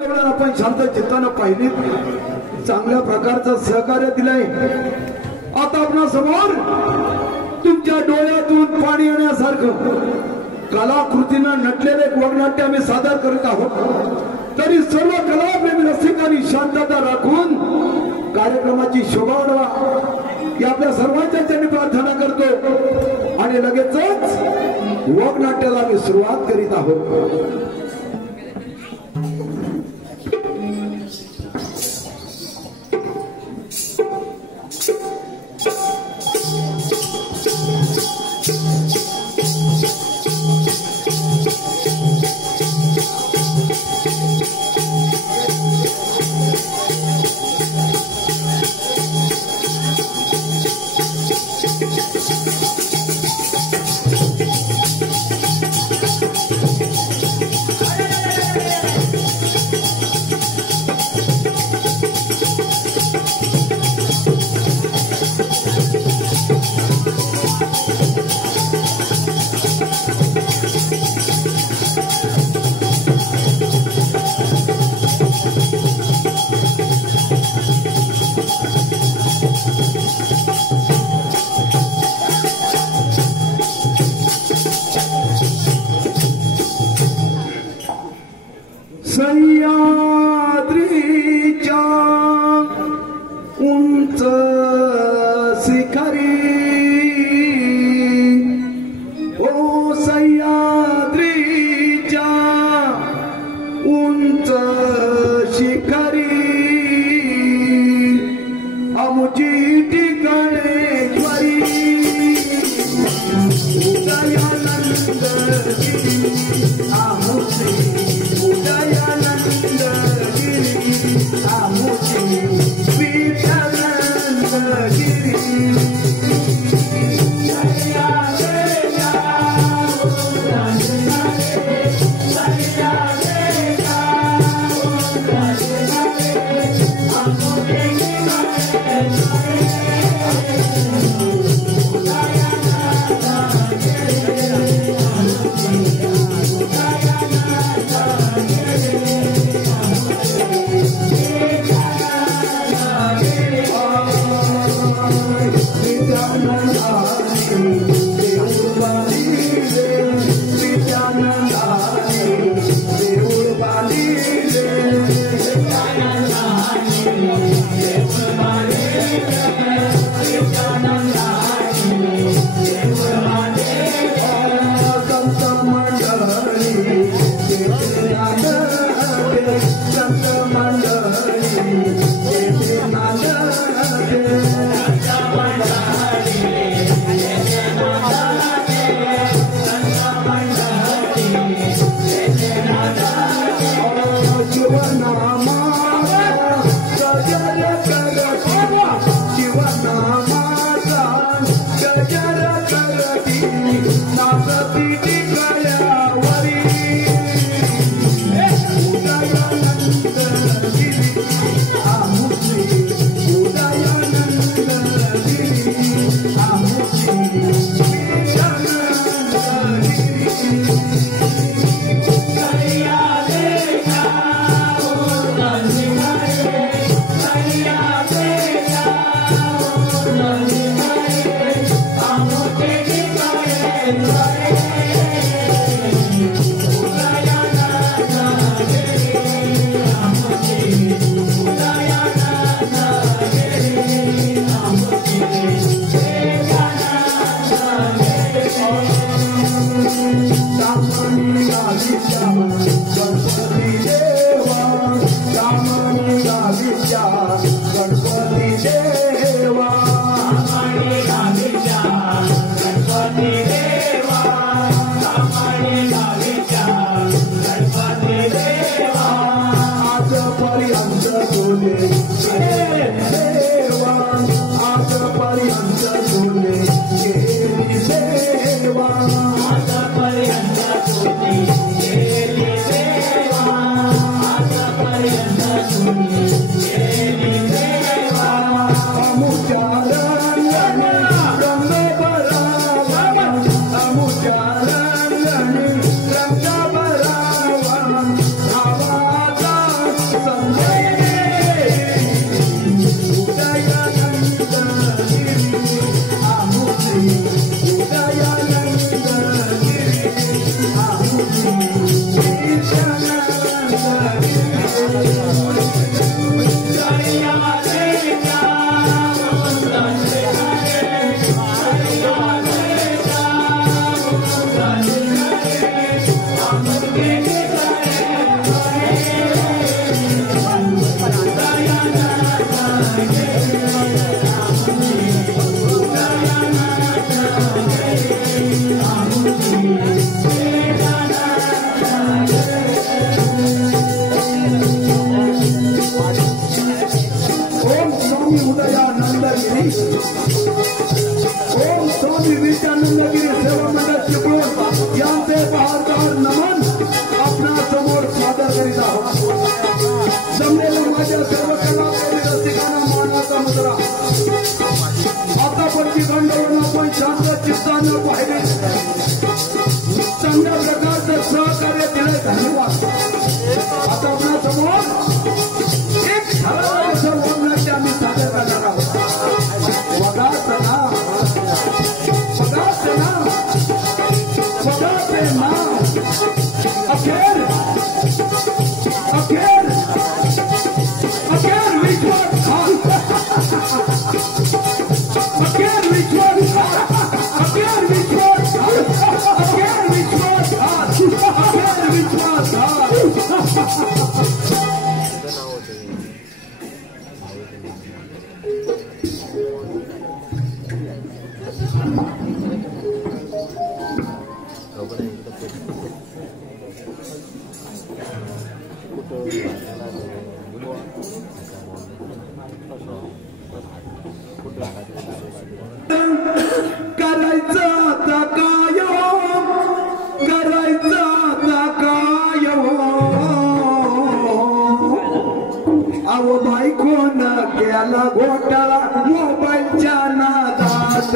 आपण शांत चित्तानं पाहिली, चांगल्या प्रकारचं सहकार्य दिलंय। आता आपल्या समोर तुमच्या डोळ्यातून पाणी येण्यासारखं कलाकृतीनं नटलेले एक वगनाट्य आम्ही सादर करीत आहोत। तरी सर्व कलाप्रेमी रसिकांनी शांतता राखून कार्यक्रमाची शोभा वाढवा ही आपल्या सर्वांच्या चरणी प्रार्थना करतो आणि लगेचच वगनाट्याला आम्ही सुरुवात करीत आहोत। सह्याद्रीच्या उंच शिखरी ओ सह्याद्रीच्या उंच शिखरी आमची ठिकाणेश्वरी उदयानंद आमची उदयानंद आमची विठ्ठलानंद गिरी ओम स्वामी विद्यानंदगिरी सेवा मंडळ चिपळूण यांचे बहारदार नमन आपणा समोर सादर करीत आहोत. जमलेल्या माझ्या सर्व कलाप्रेमी रसिकांना मानाचा मुद्रा. आता पडती गंडवून आपण शांत चित्तानं पाहिले चांगल्या प्रकारचं सहकार्य दिले. धन्यवाद. आता आपणा समोर एक ठराविक वर्णनाचे आम्ही सादर करणार आहोत. केला घोटाळा मोबाईलच्या नादात.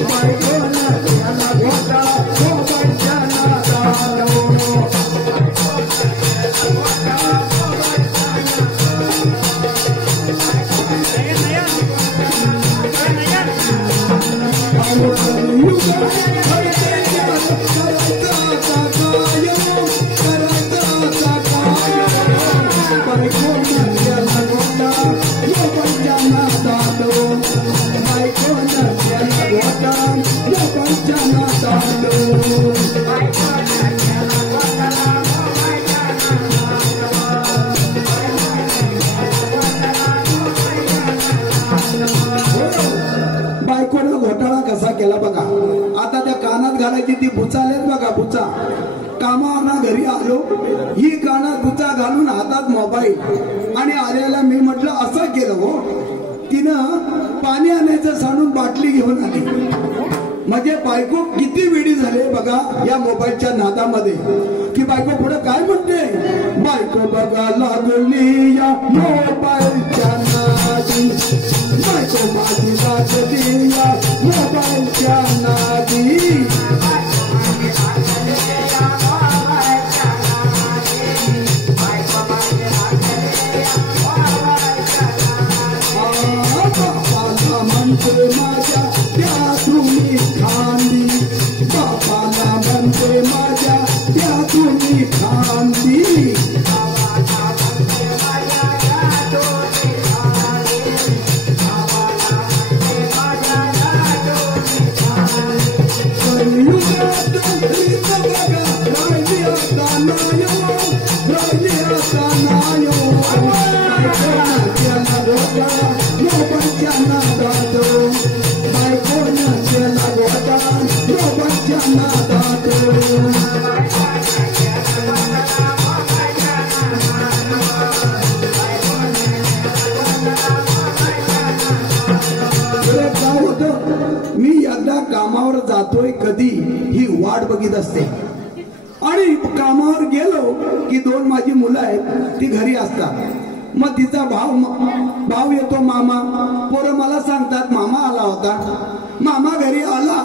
बायकोनं केला घोटाळा मोबाईलच्या नादात. बायकोनं घोटाळा कसा केला बघा. आता त्या कानात घालायची ती बुचालेत बघा. बुचा कामावरनं घरी आलो, ही कानात बुचा घालून हातात मोबाईल आणि आल्याला मी म्हटलं असं केलं हो. तिनं पाणी आणायचं सांडून बाटली घेऊन आली. म्हणजे बायको किती वेडी झाले बघा या मोबाईलच्या नादामध्ये. की बायको पुढे काय म्हणते, बायको बघा लागली या मोबाईलच्या नादी. बायको माझी लागली या मोबाईलच्या नादी. बापाला म्हणते माझ्या त्या तुम्ही खांदी. बापाला म्हणते माझ्या त्या तुम्ही खांदी. मी एकदा कामावर जातोय कधी ही वाट बघित असते. आणि कामावर गेलो की दोन माझी मुलं आहेत ती घरी असतात. मग तिचा भाव येतो मामा. पोरं मला सांगतात मामा आला होता. मामा घरी आला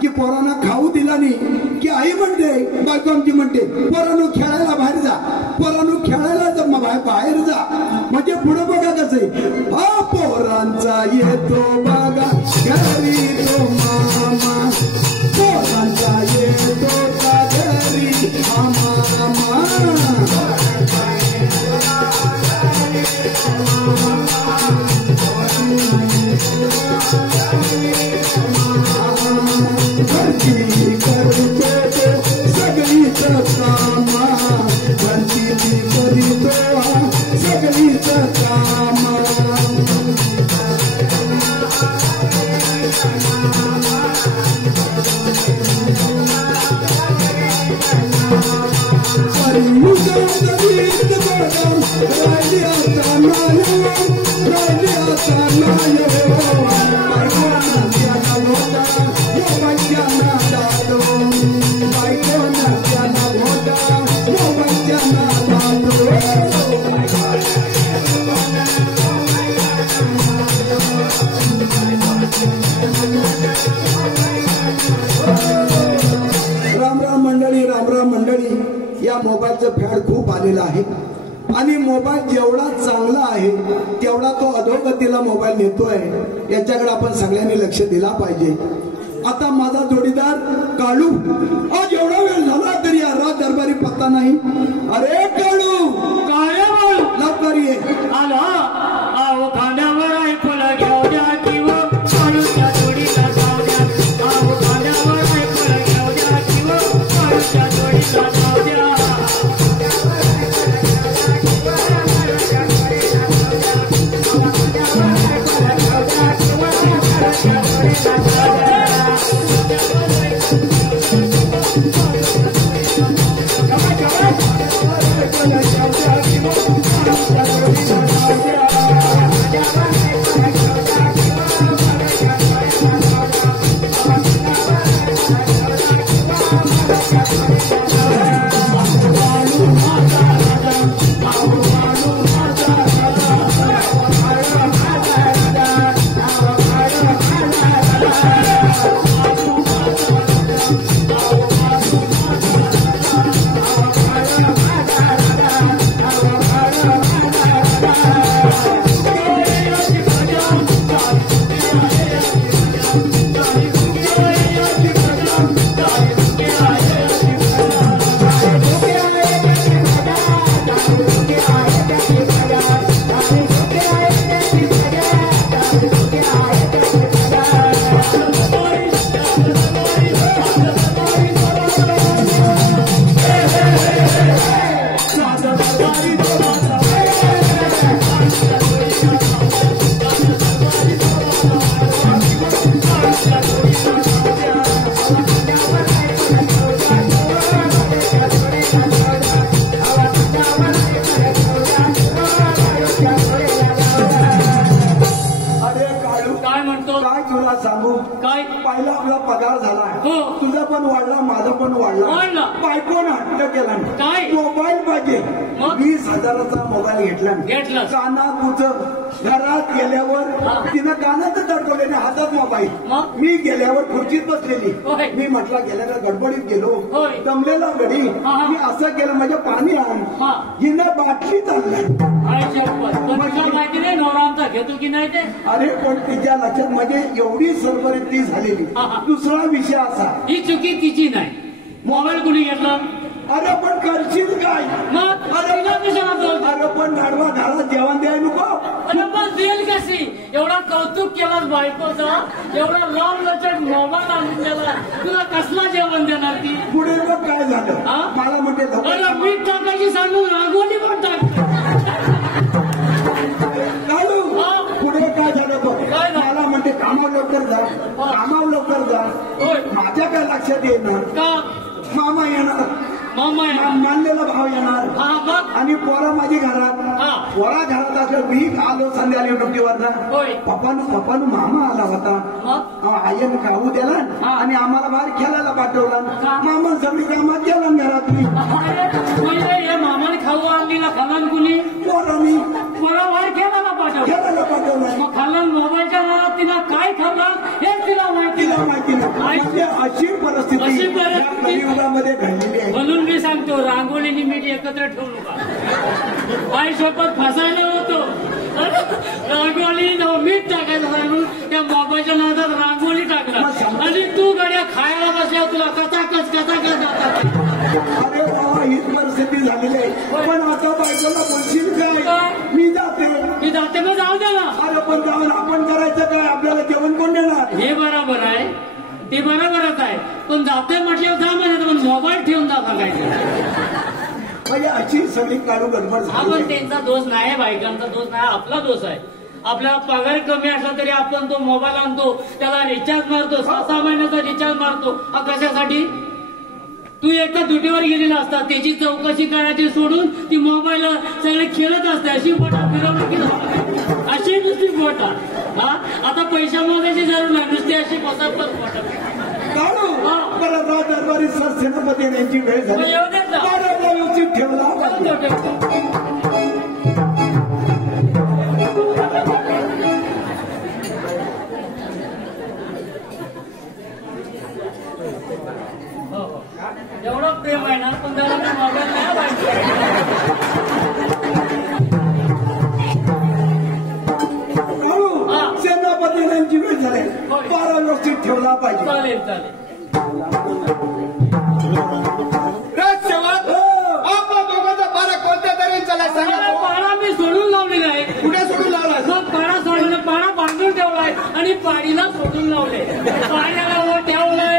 की पोरांना खाऊ दिला नाही की आई म्हणते, बायको आमची म्हणते पोरांनो खेळायला बाहेर जा, पोरांनो खेळायला बाहेर जा. म्हणजे पुढे बघा कसं हा पोरांचा येतो बघा घरी तो मामा. पोरांचा येतो का घरी मामा. काम मोबाईलचं फॅड खूप आलेलं आहे आणि मोबाईल जेवढा चांगला आहे तेवढा तो अधोगतीला मोबाईल नेतोय याच्याकडे आपण सगळ्यांनी लक्ष दिला पाहिजे. आता माझा जोडीदार काळू आज एवढा वेळ झाला तरी रात दरबारी पत्ता नाही. अरे काळू काय लवकर ये. आला आव खांद्यावर आहे फुलं घेऊ द्या किंवा काळूच्या जोडीला जाऊ द्या. आव खांद्यावर आहे फुलं घेऊ द्या किंवा काळूच्या जोडीला जाऊ द्या. पहिला आपला पगार झाला तुझा पण वाढला माझा पण वाढला. बायकोन हट्ट केला मोबाईल पाहिजे. 20,000चा मोबाईल घेतला कानात घरात गेल्यावर तिनं कानातच दडपवले हातात मोबाईल. मी गेल्यावर खुर्चीत बसलेली. मी म्हटलं गेल्यावर गडबडीत गेलो दमलेला घडी मी असं केलं म्हणजे पाणी आण हिनं बाटली चालली. घेतो की नाही ते. अरे पण तिच्या लक्षात म्हणजे एवढी सरबरीत ती झालेली. दुसरा विषय असा ही चुकी तिची नाही. मोबाईल कुणी घेतला. अरे पण करशील काय अरे पण गाडवा घरात जेवण द्याय नको. अरे पण देईल कशी. एवढा कौतुक केलं बायकोचा एवढा लांब लचक मोबाईल आणून दिला तुला कसला जेवण देणार ती. पुढे मग काय झालं मला म्हणते मीठ टाकायची सांगून रांगोली पण टाक. पुढे काय झालं मला म्हणते कामावर लवकर जा कामावर लवकर जा. माझ्या काय लक्षात येणार का मामा येणार मानलेला भाव येणार आणि पोरा माझी घरात पोरा घरात असलं मी आलो संध्याकाळी ड्युटीवर पप्पानं मामा आला होता आईनं खाऊ दिला आणि आम्हाला बाहेर खेळायला पाठवला. मामा सगळी कामात गेला घरातली. मामाने खाऊ आणलेला खालन कुणी पोरांनी पोरा बाहेर खेळायला पाठवलं. खालन मोबाईलच्या नावात तिला काय खाल्लं हे तिला माहिती नाही. अशी परिस्थिती युगामध्ये घडलेली आहे. म्हणून मी सांगतो रांगोळीनी मीठ एकत्र ठेवू नका. आई सोबत फसायला होतो रांगोळी मीठ टाकायचं सांगून त्या मोबाईलच्या नादात रांगोळी टाकला आणि तू गड्या खायला बसल्यावर तुला कचाकच जातात. अरे बाबा हीच परिस्थिती झालेली आहे. पण आता बायकोला बोलशील काय मी जाते मग जाऊ दे ना. अरे पण जाऊन आपण करायचं काय आपल्याला जेवण कोण देणार. हे बरोबर आहे ते बरोबरच आहे पण जाते म्हटल्यावर जा म्हणजे पण मोबाईल ठेवून जा सांगायचं. म्हणजे अशी सगळी काळू गडबड हा पण त्यांचा दोष नाही, बायकांचा दोष नाही, आपला दोष आहे. आपल्याला पगार कमी असला तरी आपण तो मोबाईल आणतो, त्याला रिचार्ज मारतो, 6-6 महिन्याचा रिचार्ज मारतो. कशासाठी? तू एकदा ड्युटीवर गेलेला असता, त्याची चौकशी करायची सोडून ती मोबाईल सगळे खेळत असते. अशी बोटा फिरवणुकी, अशी नुसती बोटा. हा आता पैसा मोजायची जरूर नाही, नुसती अशी पसापत बोटा. दरबारी सरसेनापती यांची वेळ झाली. व्यवस्थित ठेवला. एवढं प्रेम आहे ना, पण त्याला मोबाईल नाही पाहिजे. सेनापती यांची वेळ झाली. 12 व्यवस्थित ठेवला पाहिजे. चालेल चालेल. आपला दोघांचा पारा कोणत्या तरी चला सांगा. पाडा मी सोडून लावलेला आहे. कुठे सोडून लावला? पाडा सोडला, पाडा बांधून ठेवलाय आणि पाडीला सोडून लावले. पाण्याला ठेवलंय.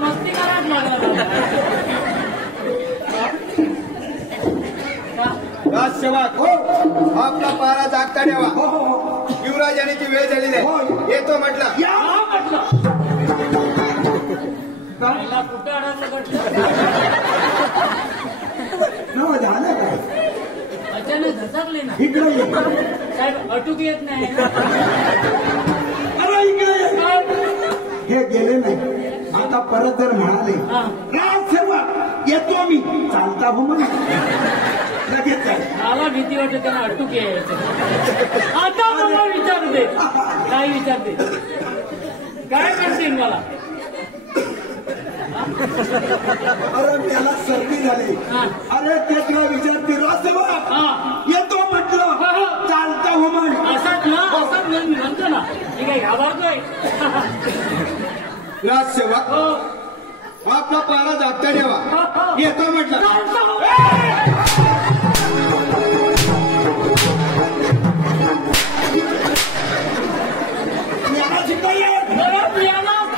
मस्ती करायच लागला. राजसेवक आपला पारा जागता ठेवा. युवराज येण्याची वेळ झालेली आहे. येतो म्हटलं. कुठे अडकलं? झालं काय? अचानक घसरले ना. इकडे साहेब अटूक येत नाही. हे गेले नाही. आता परत जर म्हणाले राजसेवक येतो मी, चालता हो म्हणे लगेच मला भीती वाटते त्यांना अटूक यायचं. आता मला विचारते, काय विचारते, काय करशील मला? अरे त्याला सर्दी झाली. अरे ते तुला विचारते राजसेवक येतो म्हटलं, चालता हो म्हण. असंच ना, असंच म्हणतो ना. ठीक आहे, घाबरतोय. राजसेवक आपला पारा जागता ठेवा. येतो म्हटलं.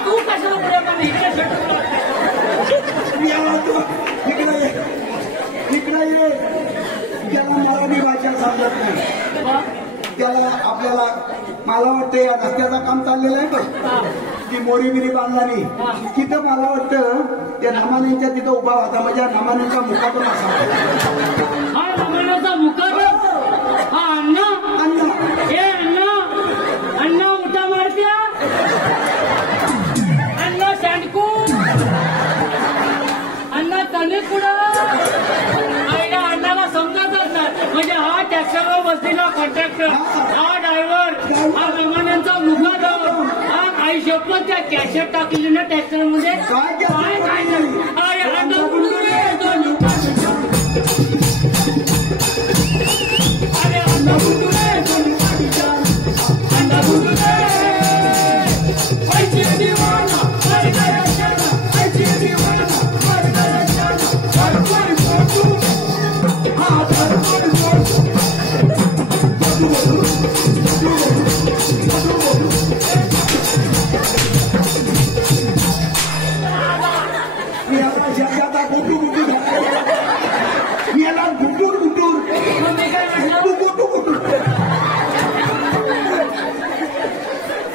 तू कशाला इकडे ये. त्याला मराठी भाषा समजत नाही. त्याला आपल्याला मला वाटतं या रस्त्याचं काम चाललेलं आहे बघ, ती मोरी बिरी बांधणारी. तिथं मला वाटतं त्या नामान्यांच्या तिथं उभा होता. म्हणजे नामान्यांच्या मुखातून असा नामान्याचा मुखातून. हा अण्णा, अण्णा, हे अण्णा, अण्णा उठा मारत्या, अण्णा सांडकू, अण्णा तने कुडा. अण्णाला समजतच नाही. म्हणजे हा टॅक्सरवर बसलेला कॉन्ट्रॅक्टर, हा ड्रायव्हर, हा नामान्यांचा मुखात, हा काही शपथ त्या कॅशेट टाकलेली ना ट्रॅक्टर मध्ये. काय काय नाही. अरे अण्णा कुठे, अरे अण्णा कुठे, अण्णा कुठे, पैसे दिवाना, अरे पैसे दिवाना,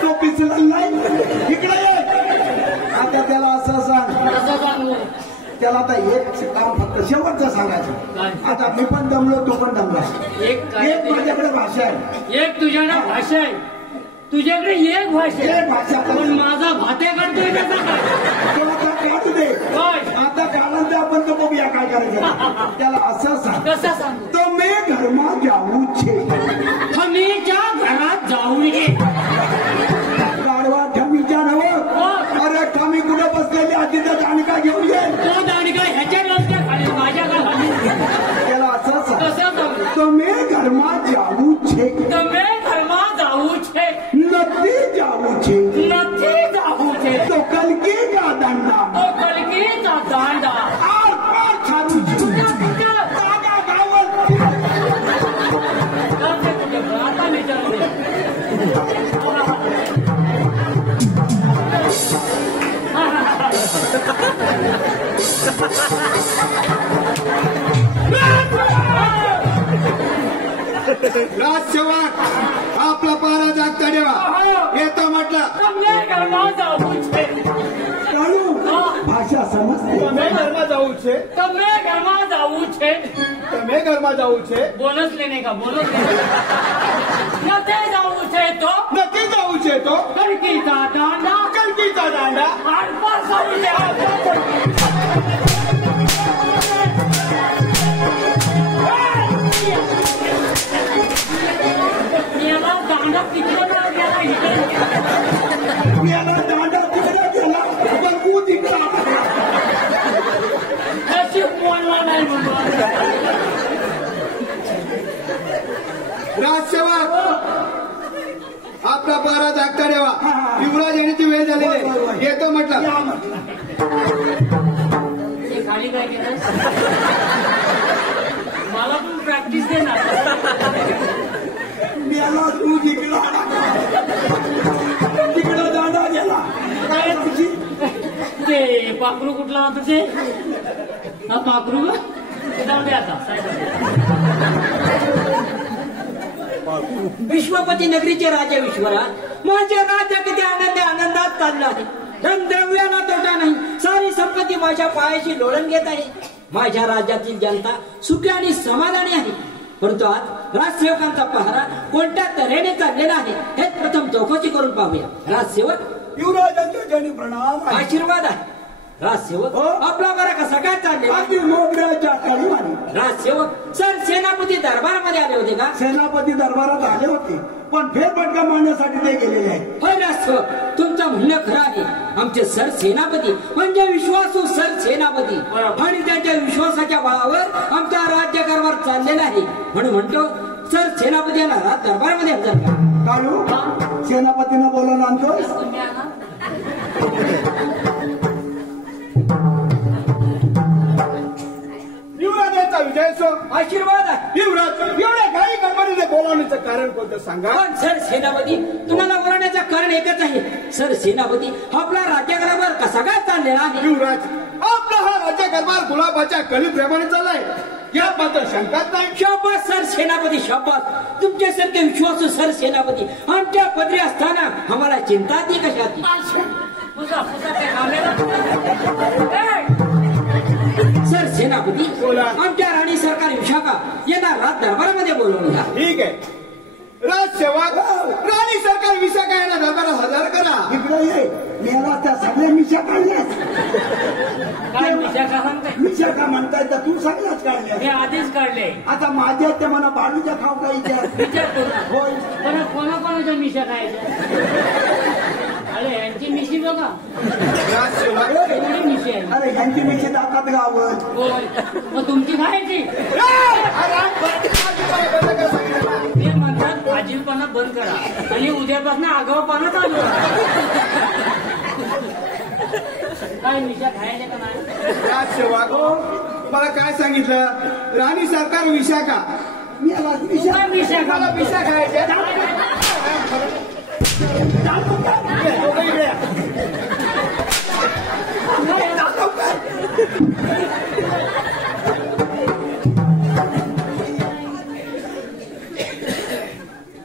तो पिचला नाही. इकडे आता त्याला असं सांग. त्याला आता एक काम फक्त शेवटचं सांगायचं. आता मी पण दमलो, तो पण दमला. एक माझ्याकडे भाषा आहे, एक तुझ्याकडे भाषा आहे. तुझ्याकडे एक भाषा आहे, भाषा. पण माझा भात्या करतोय त्याचा काय? काढू दे. आता काढून त्या आपण तो बघूया काय करायचं. त्याला असं सांग. कसं सांगू? तो मी घरमा जाऊ छे. खमीच्या घरात जाऊ नये. गाडवा खमीच्या नवं. अरे खमी कुठे बसलेली आजीचा दांडका घेऊन ये. तो दांडका ह्याच्या डोक्यात खाली माझ्या खाली. त्याला असं सांग. कसं सांगू? तो मी घरमा जाऊ छे. તમે ઘરમાં જાવું છે નથી જાવું છે. નથી જાવું છે તો કલકી કા દાંડા. તો કલકી કા દાંડા. આર પાર ખાધું છે. દાદા ગાવલ. आता विचारते राजसेवक आपला पारा जागता ठेवा. येतो म्हटलं. તમને ઘરમાં જાવું છે. કાળુ ભાષા સમજते. તમે ઘરમાં જવું છે. તમને ઘરમાં જાવું છે. તમે ઘરમાં જવું છે. બોનસ લેને કા બોનસ નથી જાવું છે તો નથી જવું છે તો કલકી કા દાંડા. કલકીતા દાંડા. આર પાર ખાલી લે. याला दांडा तिकडे गेला इकडे. याला दांडा तिकडे गेला पण तू तिकडे. कशी बोलला नाही म्हणून. राजसेवक आपला पारा जागता ठेवा. युवराज येण्याची वेळ झालेली आहे. येतो म्हटलं. या म्हटलं. ते खाली काय केलं मला पण प्रॅक्टिस दे ना. याला तू तिकडे. तिकडे दांडा गेला. काय तुझी ते पाखरू कुठला होता ते. हा पाखरू का जाऊ दे आता. विश्वपती नगरीचे राजा विश्वराज माझे राज्य किती आनंदात चाललं आहे. धन द्रव्याला तोटा नाही. सारी संपत्ती माझ्या पायाशी लोळण घेत आहे. माझ्या राज्यातील जनता सुखी आणि समाधानी आहे. परंतु आज राजसेवकांचा पहारा कोणत्या तऱ्हेने चाललेला आहे हे प्रथम चौकशी करून पाहूया. राजसेवक युवराजांच्या जनी प्रणाम आहे. आशीर्वाद आहे. राजसेवक आपला बरा कसा काय चाललेला. अगदी मोगऱ्याच्या कळीवाणी. राजसेवक सर सेनापती दरबारामध्ये आले होते का. सेनापती दरबारात आले होते पण फेरफटका मारण्यासाठी ते गेलेले आहेत. होय राजसेवक तुमचं म्हणणं खरं आहे. आमचे सर सेनापती म्हणजे विश्वासू सर सेनापती आणि त्यांच्या विश्वासाच्या बळावर आमचा राज्यकारभार चाललेला आहे. म्हणून म्हणतो सर सेनापती यांना दरबारमध्ये हजर करा. काळू सेनापतीनं बोलवून आणतोय. तुम्ही आणा. युवराजांचा विजय असो. आशीर्वाद आहे. युवराज एवढ्या घाई गडबडीने बोलावण्याचं कारण कोणतं सांगा. पण सर सेनापती तुम्हाला बोलवण्याचं कारण एकच आहे. सर सेनापती आपला राज्यकारभार कसा काय चाललेला आहे. युवराज आपला हा राज्यकारभार गुलाबाच्या कलीप्रमाणे चाललाय याबद्दल शंकाच नाही. शाबास सर सेनापती शाबास. तुमच्यासारखे विश्वासू सर सेनापती आमच्या पदरी असताना आम्हाला चिंता ती कशाची. पुसा पुसा ते खाल्लेलं. सर सेनापती बोला. आमच्या राणी सरकार विशाखा यांना राज दरबारामध्ये बोलवून घ्या. ठीक आहे. राजसेवक राणी सरकार विशाखा यांना दरबारात हजर करा. इकडे ये. मेला त्या सगळ्या मिशा काढल्यास. काय विचार का सांगताय. मिशा म्हणताय तर तू सगळ्याच हे काढल्या. आधीच काढले. आता माझ्या ते मला बाळूच्या खाऊ का विचार. विचार करू. होय. पण कोणाकोणाच्या मिशा खायच्या. अरे यांची मिशी बघा. राजसेवक एवढी मिशी आहे. अरे यांची मिशी दातात गावत. होय. मग तुमची खायची. ते म्हणतात फाजीलपणा बंद करा आणि उद्यापासून आगाऊपणा चालू करा. काय मिशा खायच्या का नाही. राजसेवक मला काय सांगितलं. राणी सरकार विशाखा. मेला मिशा. काय मिशा खा. मला पिशा खायच्या.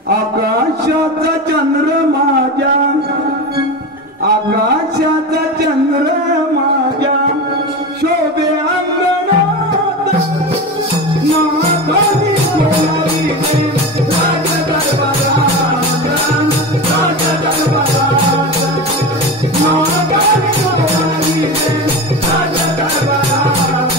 आकाशाचा चंद्र माझ्या. आकाशाचा चंद्र माझ्या शोभे अंगणात. माघारी बोलावी रे राज दरबारात. राज दरबारात. माघारी बोलावी रे राज दरबारात.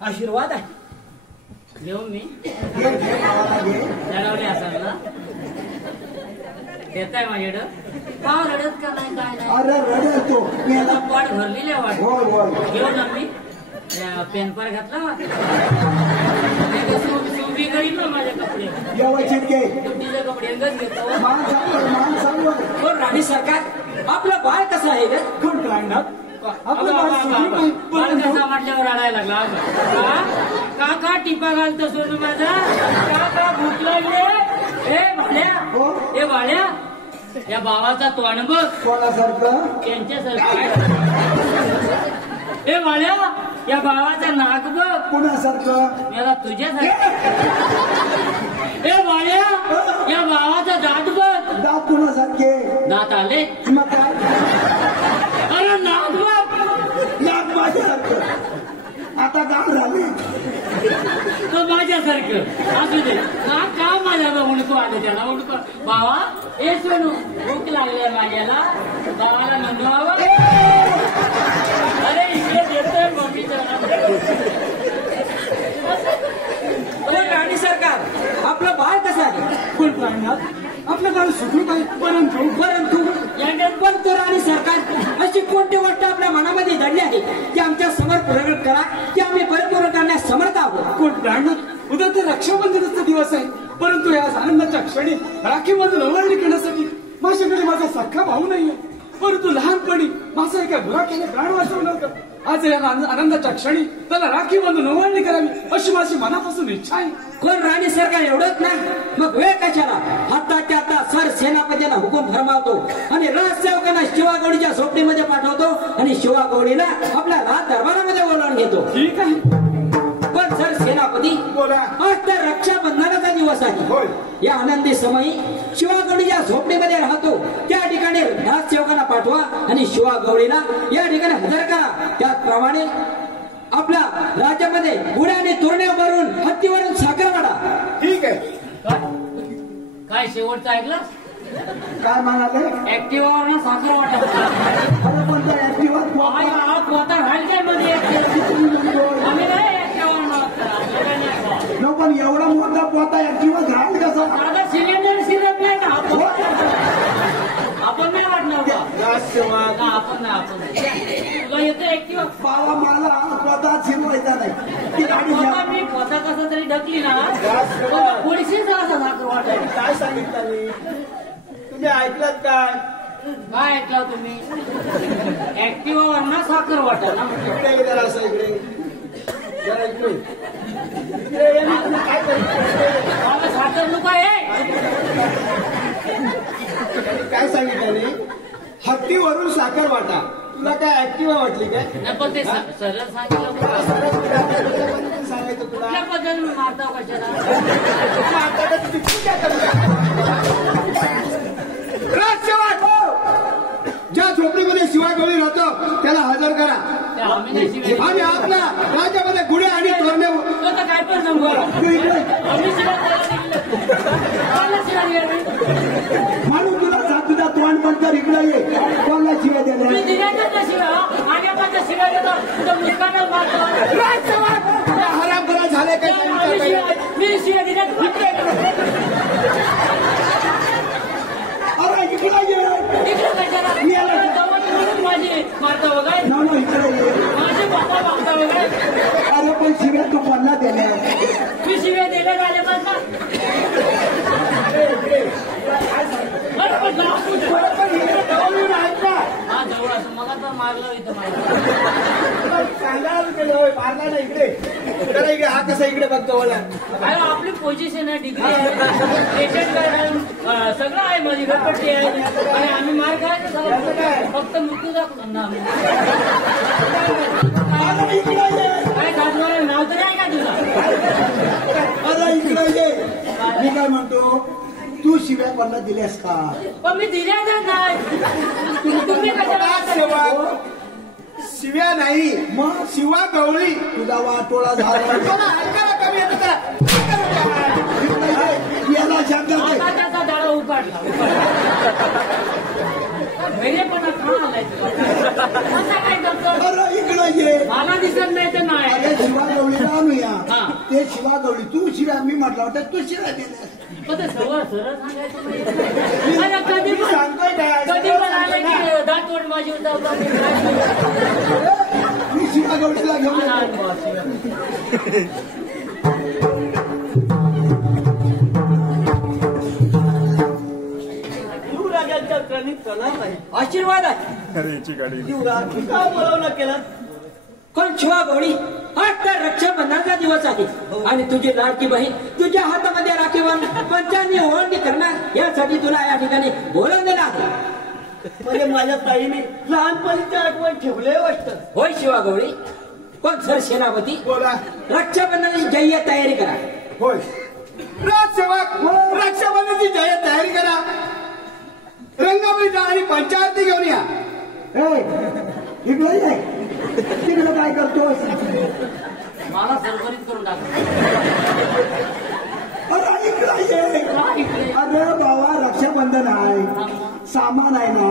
आशीर्वाद आहे घेऊ मी जळवले असाल ना देताय माझ्याकडं का रडत का नाही काय नाही अरे रडतो मला पाठ भरलेली आहे वाट घेऊ ना मी पेनपर घातला सुबी करीन ना माझे कपडे तुमचे कपडे घेतो राणी सरकार आपलं बाळ कसं आहे रे कसा म्हटल्यावर रडायला लागला काका टिपा घालतो सोनू माझा काका भूक लागले हे भाड्या या भावाचा तोंड बघ कोणासारखं त्यांच्यासारखं हे भाड्या या भावाचा नाक बघ कुणासारखं याला तुझ्यासारखं हे भाड्या या भावाचा दात बघ दात कुणासारखे दात आले मग काय अरे नाक बघ नाक माझ्यासारखं आता गाव झाले तो माझ्यासारखं असू दे का माझ्याला उडकू आले त्याला उडकू बाबा हे सोनू भूक लागली माझ्याला बाबाला म्हणतो अरे इकडे देतोय मम्मीच्या राणी सरकार आपलं बाळ कसं आहे फुल प्राण्यात आपलं गाव सुखरूप आहे परंतु राणी सरकार अशी कोणती गोष्ट आपल्या मनामध्ये दडली आहे की आमच्या समोर प्रगट करा की आम्ही परिपूर्ण करण्यास समर्थ आहोत कोण प्राण्यात उद्या ते रक्षाबंधनाचा दिवस आहे परंतु या आनंदाच्या क्षणी राखीमधून ओवाळणी करण्यासाठी माझ्याकडे माझा सख्खा भाऊ नाहीये परंतु लहानपणी माझा एका गुराख्याने प्राण वाचवलं होतं आज या आनंदाच्या क्षणी त्याला राखी बांधून ओवाळणी करावी अशी माझी मनापासून इच्छा आहे कोण राणी सरकार एवढंच ना मग वेळ कशाला हाताच्या आता सर सेनापतींना हुकूम फरमावतो आणि राजसेवकांना शिवागौडीच्या सोपडीमध्ये पाठवतो आणि शिवागौडीला आपल्या राज दरबारामध्ये बोलावून घेतो ठीक आहे पण सर सेनापती आज तर रक्षाबंधनाचा दिवस आहे या आनंदी समयी शिवागौडीच्या झोपडीमध्ये राहतो त्या ठिकाणी राजसेवकांना पाठवा आणि शिवागौडीला या ठिकाणी हजर करा त्याचप्रमाणे आपल्या राज्यामध्ये गुढ्या आणि तोरण्या भरून हत्तीवरून साखर वाढा ठीक आहे काय शेवटचं ऐकलं काय म्हणाले ऍक्टिव्हावर ना साखर वाटत अरे पण त्या ऍक्टिव्हा पोता घालतोय मध्ये आम्ही नाही न पण एवढा मोठा पोता ऍक्टिव्हा घाल कसा आता सिलेंडर शिरत नाही ना आपण नाही वाटणार आपण तुला येतो ऍक्टिव्हा बाबा मला पोता शिरवायचा नाही ती गाडी मी पोता कसा तरी ढकली ना थोडीशी जरा साखर वाटायला काय सांगितलं मी तुम्ही ऐकलात काय काय ऐकला तुम्ही ऍक्टिव्हावर ना साखर वाटा ना इकडे जरा असं इकडे जरा इकडे साखर लोक आहे काय सांगितलं हत्तीवरून साखर वाटा तुला काय ऍक्टिव्हा वाटली काय नाही पण ते सरळ सांगितलं सांगायचं तुला कुठल्या पद्धतीने मारता कशाला ज्या झोपडीमध्ये शिवागौरी राहतो त्याला हजर करा आणि आपल्या राज्यामध्ये गुढ्या आणि तोरण्या काय पण म्हणून तुला तुझा तोंड पण तर इकडे ये कोणाला शिवाय दिल्या हरामखोर झाले काय अरे इकडे ये माझी मारता वगैरे इकडे ये माझे बाबा मारता वगैरे अरे पण शिव्या तू कोणाला दिल्या मी शिव्या दिल्या झाले माझा हा जवळ असं मग आता मारलं इथं मला मारला ना इकडे जरा इकडे हा कसा इकडे बघतो मला अरे आपली पोझिशन आहे डिग्री आहे पेशंट सगळं आहे माझी घरपट्टी आहे आणि आम्ही मार खायचं फक्त मृत्यू दाखवतो ना आम्ही काय खासदार नाव तर आहे का तुझा अरे इकडे ये मी काय म्हणतो तू शिव्या कोणाला दिल्यास का पण मी दिल्या नाही तुम्ही कशाला शिव्या नाही मग शिवा गवळी तुझा वाटोळा झाला कमी याला शब्द त्याचा दाडा उपाडला खैरेपणा का आलाय असा काय करतो? अरे इकडं ये. मला दिसत नाही तर नाही. अरे शिवा गवळीला आणूया. हा. ते शिवा गवळी तू शिव्या मी म्हटलं होतं तू शिव्या दिल्या. पण ते सरळ सरळ सांगायचं नाही. अरे कधी मी पण सांगतोय काय कधी पण आलं की दातवड माझी उतावतात. मी शिवा गवळीला घेऊन येतो. युवराजांच्या क्रमिक प्रणाम आहे. आशीर्वाद आहे. युवराज का बोलावलं केलं? कोण शिवा गवळी? आज तर रक्षाबंधनाचा दिवस आहे आणि तुझी लाडकी बहीण तुझ्या हातामध्ये राखी बांधून पंचांनी ओळणी करणार यासाठी तुला या ठिकाणी बोलावलेलं आहे. म्हणजे माझ्या ताईने लहानपणीची आठवण ठेवले वाटतं. होय शिवा गवळी. कोण सर सेनापती? बोला. रक्षाबंधनाची जय्य तयारी करा. होय राजसेवक रक्षाबंधनाची जय तयारी करा. रंगाबळी जा आणि पंचायती घेऊन या. इकडे ये. तिकडे काय करतोस? मला सरभरीत करून टाक. अरे इकडे ये. अरे बाबा रक्षाबंधन आहे. सामान आहे ना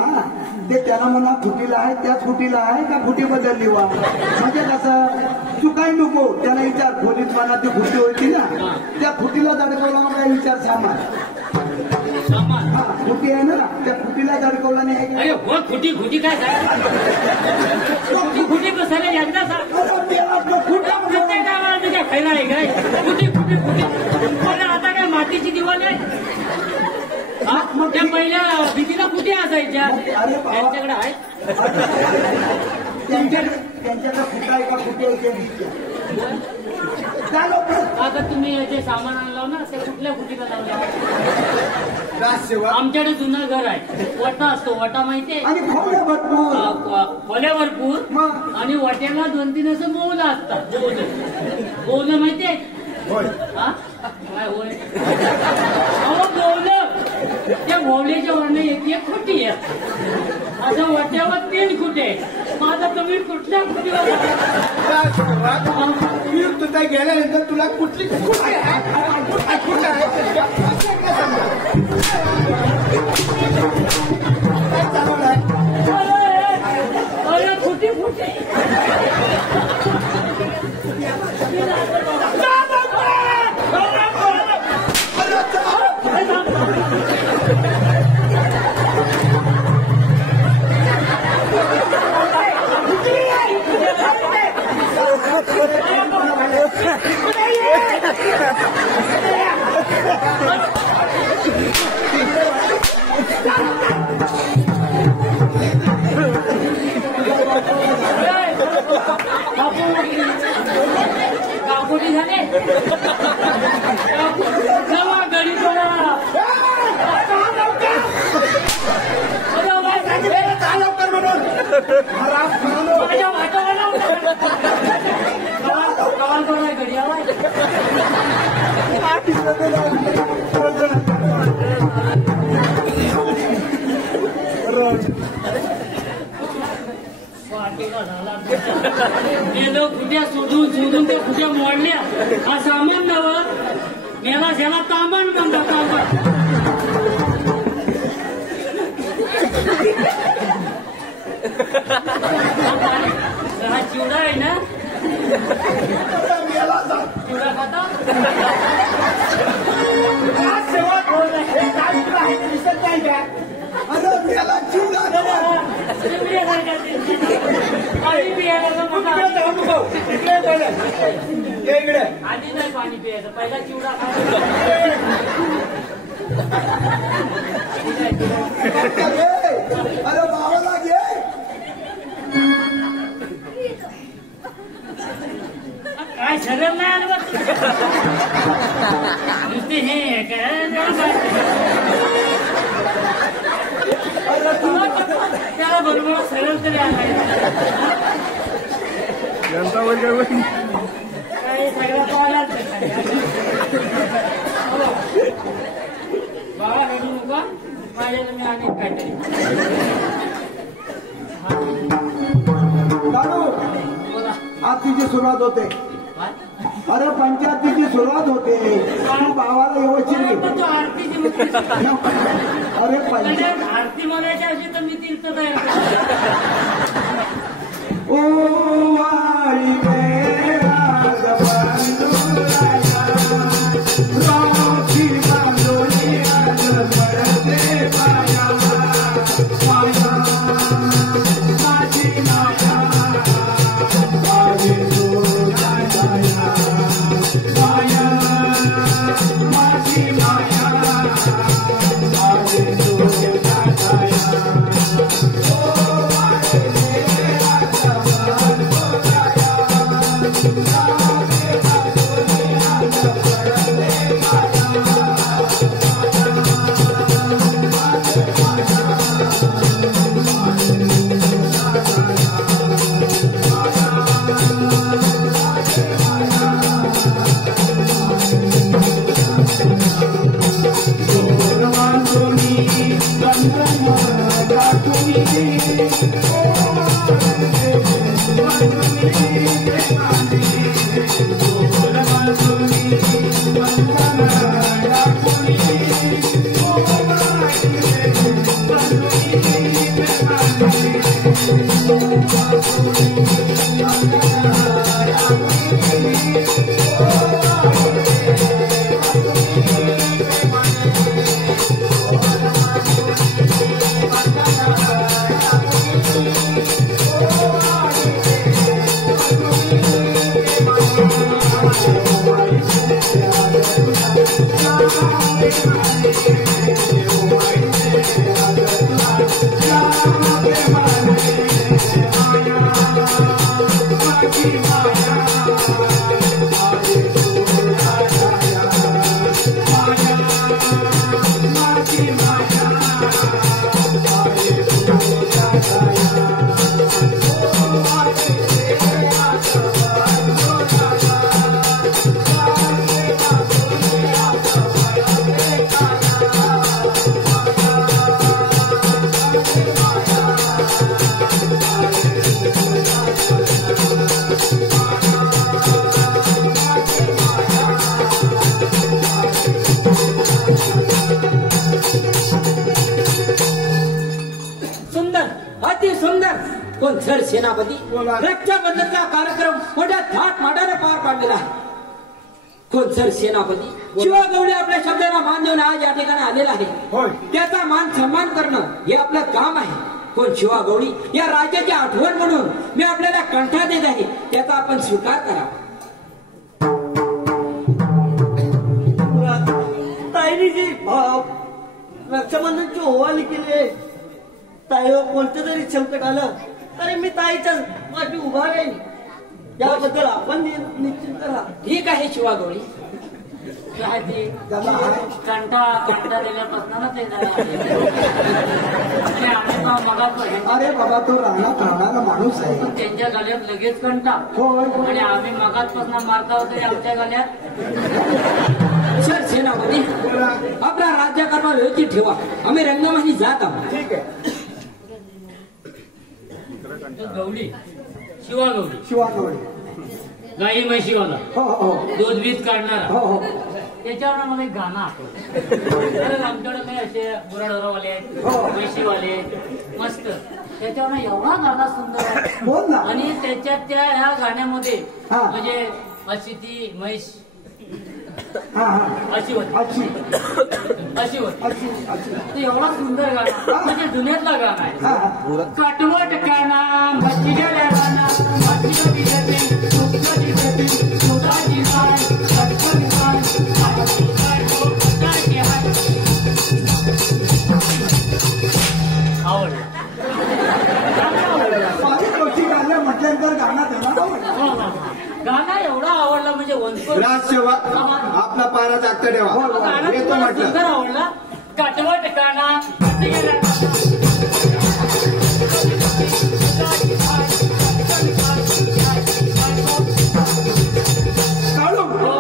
ते त्याला म्हणा फुटीला आहे त्याच फुटीला आहे का फुटी बदलली वा म्हणजे कसं चुकाय नको. त्याला विचार खोलीत मला ती फुटी होती ना त्या फुटीला दडकवला मला विचार सामान. हा फुटी आहे ना त्या फुटीला दडकवला नाही. अरे हो खुटी खुटी काय खुटी बसायला एकदा काय खैरा आहे काय? खुटी खुटी खुटी अरे आता काय मातीची दिवाल आहे. त्या पहिल्या भीतीला कुठे असायच्या त्यांच्याकडे आहे. त्यांच्याकडे फुटा एका फुटी आता तुम्ही जे सामान आणलं ना ते कुठल्या फुटीला लावलं? राजसेवा आमच्याकडे जुनं घर आहे. वटा असतो. वटा माहितीये? आणि खोल्या भरपूर खोल्या भरपूर आणि वाट्याला 2-3 असं बोवलं असतात. बोवलं माहितीये? हा काय होय? अहो बोवलं त्या भोवल्याच्या वरनं एक खुटी आहे. असं वाट्यावर 3 खुटे. माझा तुम्ही कुठल्या खुटीवर तुझा गेल्यानंतर तुला कुठली कुठे आहे? अरे खुटी खुटी कापोटी झाले. जमा घरी माझ्या वाटावर घडी आवाज गेलो खुट्या सोडून त्या खुट्या मोडल्या. हा सामान नवं मेला त्याला तांबण म्हणतात. तांबण हा चिवडा आहे ना? चिवडा खाता? दिसत नाही का? अरे त्याला चिवडा पाणी पियायला इकडे आधी नाही पाणी पियायचं. पहिला चिवडा अरे बाबाला घे. काय शरीर नाही आलं बघ. नुसते हे काय त्याला बरोबर सरळ तरी आलाय. काय सगळं पाहायलाच बाबा रडू नका. माझ्या तुम्ही अनेक काहीतरी बोला. आज तिची सुरुवात होते. अरे पंचायतीची सुरुवात होते. भावाला व्यवस्थित आरतीची अरे पाहिजे आरती म्हणायची अशी तर मी तीर्थ तयार ओ वाळी कोणसर सेनापती रक्षाबंधनचा कार्यक्रम मोठ्या थाटमाटाने पार पाडलेला आहे. कोणसर सेनापती शिवा गवळी आपल्या शब्दाला मान देऊन आज या ठिकाणी आलेला आहे. त्याचा मान सन्मान करणं हे आपलं काम आहे. कोण शिवा गवळी या राज्याची आठवण म्हणून मी आपल्याला कंठा देत आहे, त्याचा आपण स्वीकार करा. ताईने जी रक्षाबंधनची ओवाळी केली, ताईवर कोणतं जरी संकट आलं तरी मी ताईच्या पाठी उभा राहील, याबद्दल आपण निश्चित करा. ठीक आहे शिवा गवळी. काय ते कंटा दिल्यापासून ते अरे बाबा तो राहणार राहणारा माणूस आहे. त्यांच्या गळ्यात लगेच कंटा आणि आम्ही मगाचपासून मारता होतो आमच्या गळ्यात. सर सेनापती आपला राज्यकारभार व्यवस्थित ठेवा, आम्ही रंगमाही जात आहोत. ठीक आहे. गवळी शिवा गवळी शिवा गवळी गाई म्हशीवाला हो हो दूध बीज काढणारा हो हो त्याच्यावर मला एक गाणं आठवलं. आमच्याकडे काही असे गुराढोरावाले आहेत, म्हशीवाले आहेत, मस्त. त्याच्यावर एवढा गाणं सुंदर आहे बोल ना. आणि त्याच्यात त्या ह्या गाण्यामध्ये म्हणजे अशी ती म्हैस अशी होती अशी होती. एवढा सुंदर गाणं म्हणजे दुनियातला गाणं आहे. काटवट काना मच्छीच्या गाणं मच्छीला दिसते सुखला दिसते सुखाची पाय कटकट पाय आवडलं. गोष्टी गाणं म्हटल्यानंतर गाणं गाणं एवढा आवडला म्हणजे राजसेवा आपला पारा जागता ठेवा. येतो म्हटलं सुंदर आवडला. काटवट काना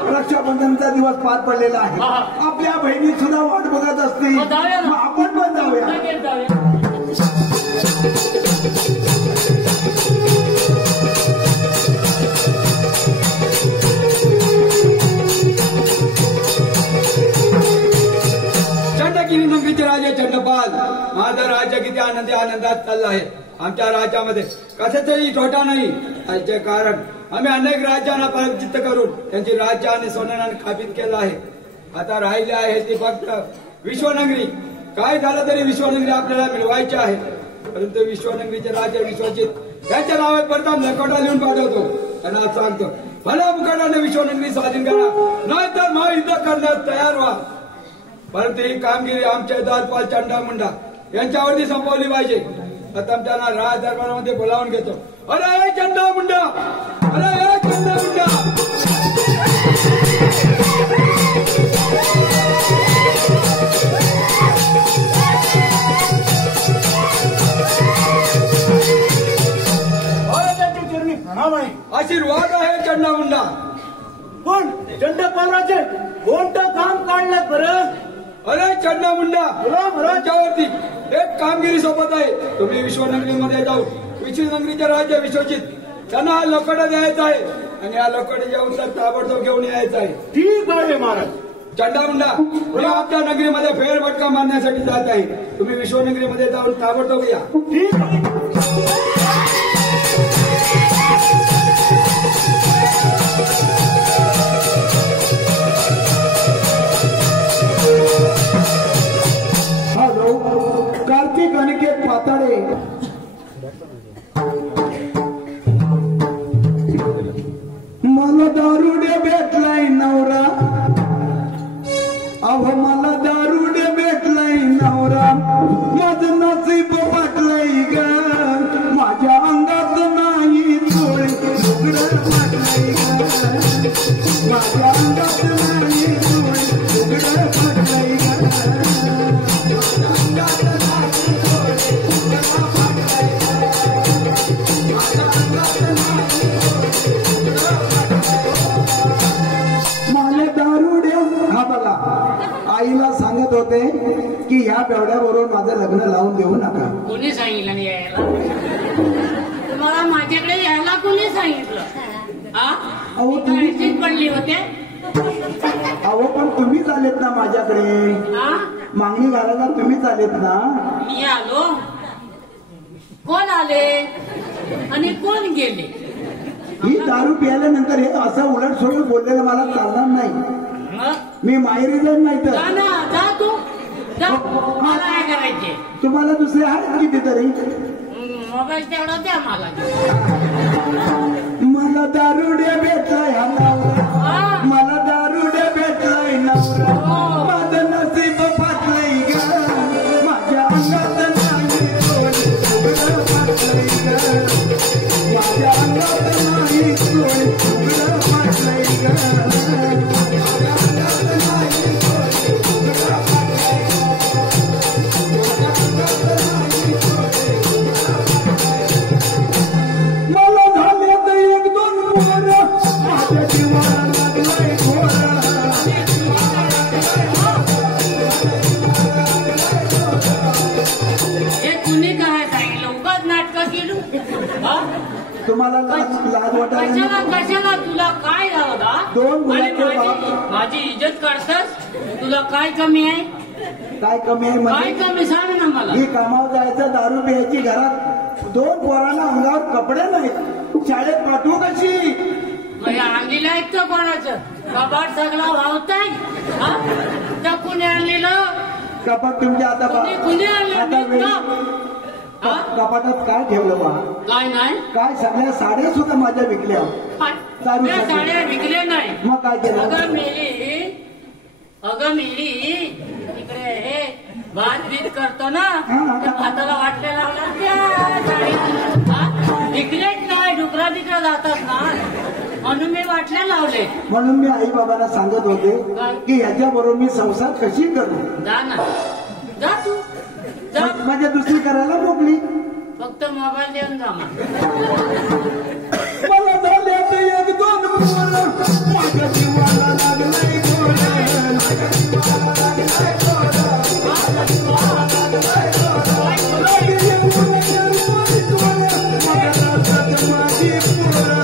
रक्षाबंधनचा दिवस पार पडलेला आहे. आपल्या बहिणी सुद्धा वाट बघत असते, आपण पण जाऊया. चंडगिरी नंगीचे राजे चंडपा माझं राज्य किती आनंदात चाललं आहे. आमच्या राज्यामध्ये कशाचाही तोटा नाही. याचे कारण आम्ही अनेक राज्यांना पराजित करून त्यांची राज्य आणि सोन्याने खाबीत केलं आहे. आता राहिले आहे ती फक्त विश्वनगरी. काय झालं तरी विश्वनगरी आपल्याला मिळवायची आहे. परंतु विश्वनगरीचे राजा विश्वजित यांच्या नावात प्रथम लकोटा लिहून पाठवतो. त्यांना सांगतो भला मुकाटाने विश्वनगरी स्वाधीन करा, नाहीतर महायुद्ध करण्यास तयार व्हा. परंतु ही कामगिरी आमच्या द्वारपाल चंडा मुंडा यांच्यावरती संपवली पाहिजे. आता त्यांना राज दरबारामध्ये बोलावून घेतो. अरे चंडा मुंडा, अरे चंडा मुंडा. आशीर्वाद आहे चंडा मुंडा. पण चंडपालाचे कोणतं काम काढलं बरं? अरे चंडा मुंडा, राज्यावरती एक कामगिरी सोबत आहे. तुम्ही विश्वनगरीमध्ये जाऊन विश्वनगरीचे राजा विश्वजित त्यांना हा लोखंड द्यायचा आहे आणि या लोखंडाच्या उत्तर ताबडतोब घेऊन यायचं आहे. ठीक आहे महाराज. चंडा मुंडा, मी आमच्या नगरीमध्ये फेरफटका मारण्यासाठी जात आहे. तुम्ही विश्वनगरीमध्ये जाऊन ताबडतोब या. ठीक आहे. कार्तिक अनिकेत पाताडे, मला दारुडे भेटलाय नवरा, अहो मला दारुडे भेटलाय नवरा, माझं नसीब वाटलंय ग, माझ्या अंगात नाही चोळ उघड वाटलंय ग, माझ्या अंगात नाही चोळ उघड वाटलंय ग. आईला सांगत होते की ह्या बेवड्याबरोबर माझं लग्न लावून देऊ नका. कोणी सांगितलं नाही यायला? तुम्हाला माझ्याकडे यायला कोणी सांगितलं? अहो तुम्ही पडली होते. अहो पण तुम्हीच आलेत ना माझ्याकडे, मागणी घालायला तुम्हीच आलेत ना. मी आलो, कोण आले आणि कोण गेले? ही दारू प्यायल्यानंतर हे असं उलट सोडून बोललेलं मला चालणार नाही. मी माहेरी जाईन नाही तर. जा तू, मला काय करायचे? तुम्हाला दुसरे आहेत कितीतरी. मोबाईल तेवढा द्या मला. मला दारुड्या भेटलाय हा नवरा, मला दारुड्या भेटलाय नवरा, माझं नसीब फाटलंय ग, माझ्या अंगात नाही चोळ फाटलंय ग, माझ्या अंगात नाही चोळ फाटलंय ग. तुम्हाला लाज वाटायला कशाला? तुला काय झालं? दोन मुलांचे माझी इज्जत काढतास? तुला काय कमी आहे? काय कमी आहे? काय कमी सांग ना मला. मी कामावर जायचं, दारू प्यायची, घरात दोन पोरांना अंगावर कपडे नाहीत, शाळेत पाठवू कशी? आणलेलं आहेत का कोणाचं? कपाट सगळं लावताय तर कुणी आणलेलं? कपाट तुमच्या आता कुणी आणलं? कपाटात काय ठेवलं बा? काय नाही. काय सगळ्या साड्या सुद्धा माझ्या विकल्या. साड्या विकल्या नाही. मग काय केलं? अगं मेली इकडे हे भात बीत करतो ना, त्या भाताला वाटल्या लावल्या विकलेच नाही. डुकरा बिकरा जातात ना, म्हणून मी वाटल्या लावले. म्हणून मी आई बाबाला सांगत होते की याच्या बरोबर मी संसार कशी करू. जा ना, जा तू. माझ्या दुसरी करायला मोकली. फक्त मोबाईल देऊन जा. मला झाल्यात एक दोन मुलं, माझ्या जीवाला लागलंय गोड, माझ्या जीवाला लागलंय गोड, माझ्या जीवाला लागलंय गोड, माझ्या राजात माझी पोरं,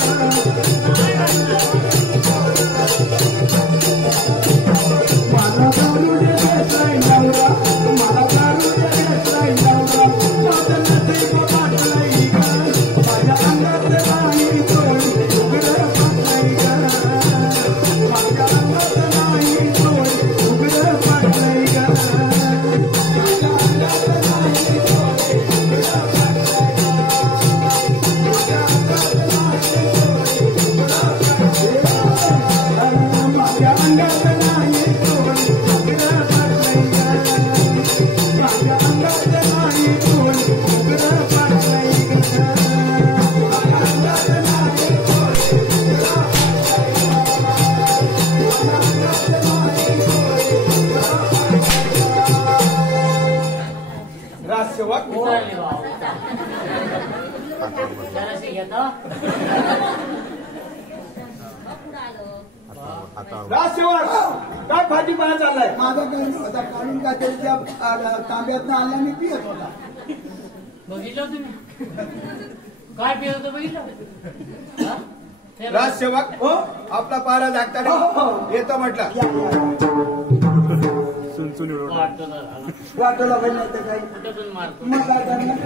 मला दारू दे भेटलाय नवरा, मला दारू दे भेटलाय उतरले भाऊ. जराशी घेतो. राजसेवक काय भाजीपाला चाललाय? माझा काही नव्हता काढून का त्या तांब्यात आणला मी पियत होता. बघितलं तुम्ही काय पित होतं बघितलं? राजसेवक हो आपला पारा जागता येतो म्हटलं. वाटोला बहिण होतं काही कुठं मारतो मग काय करणार?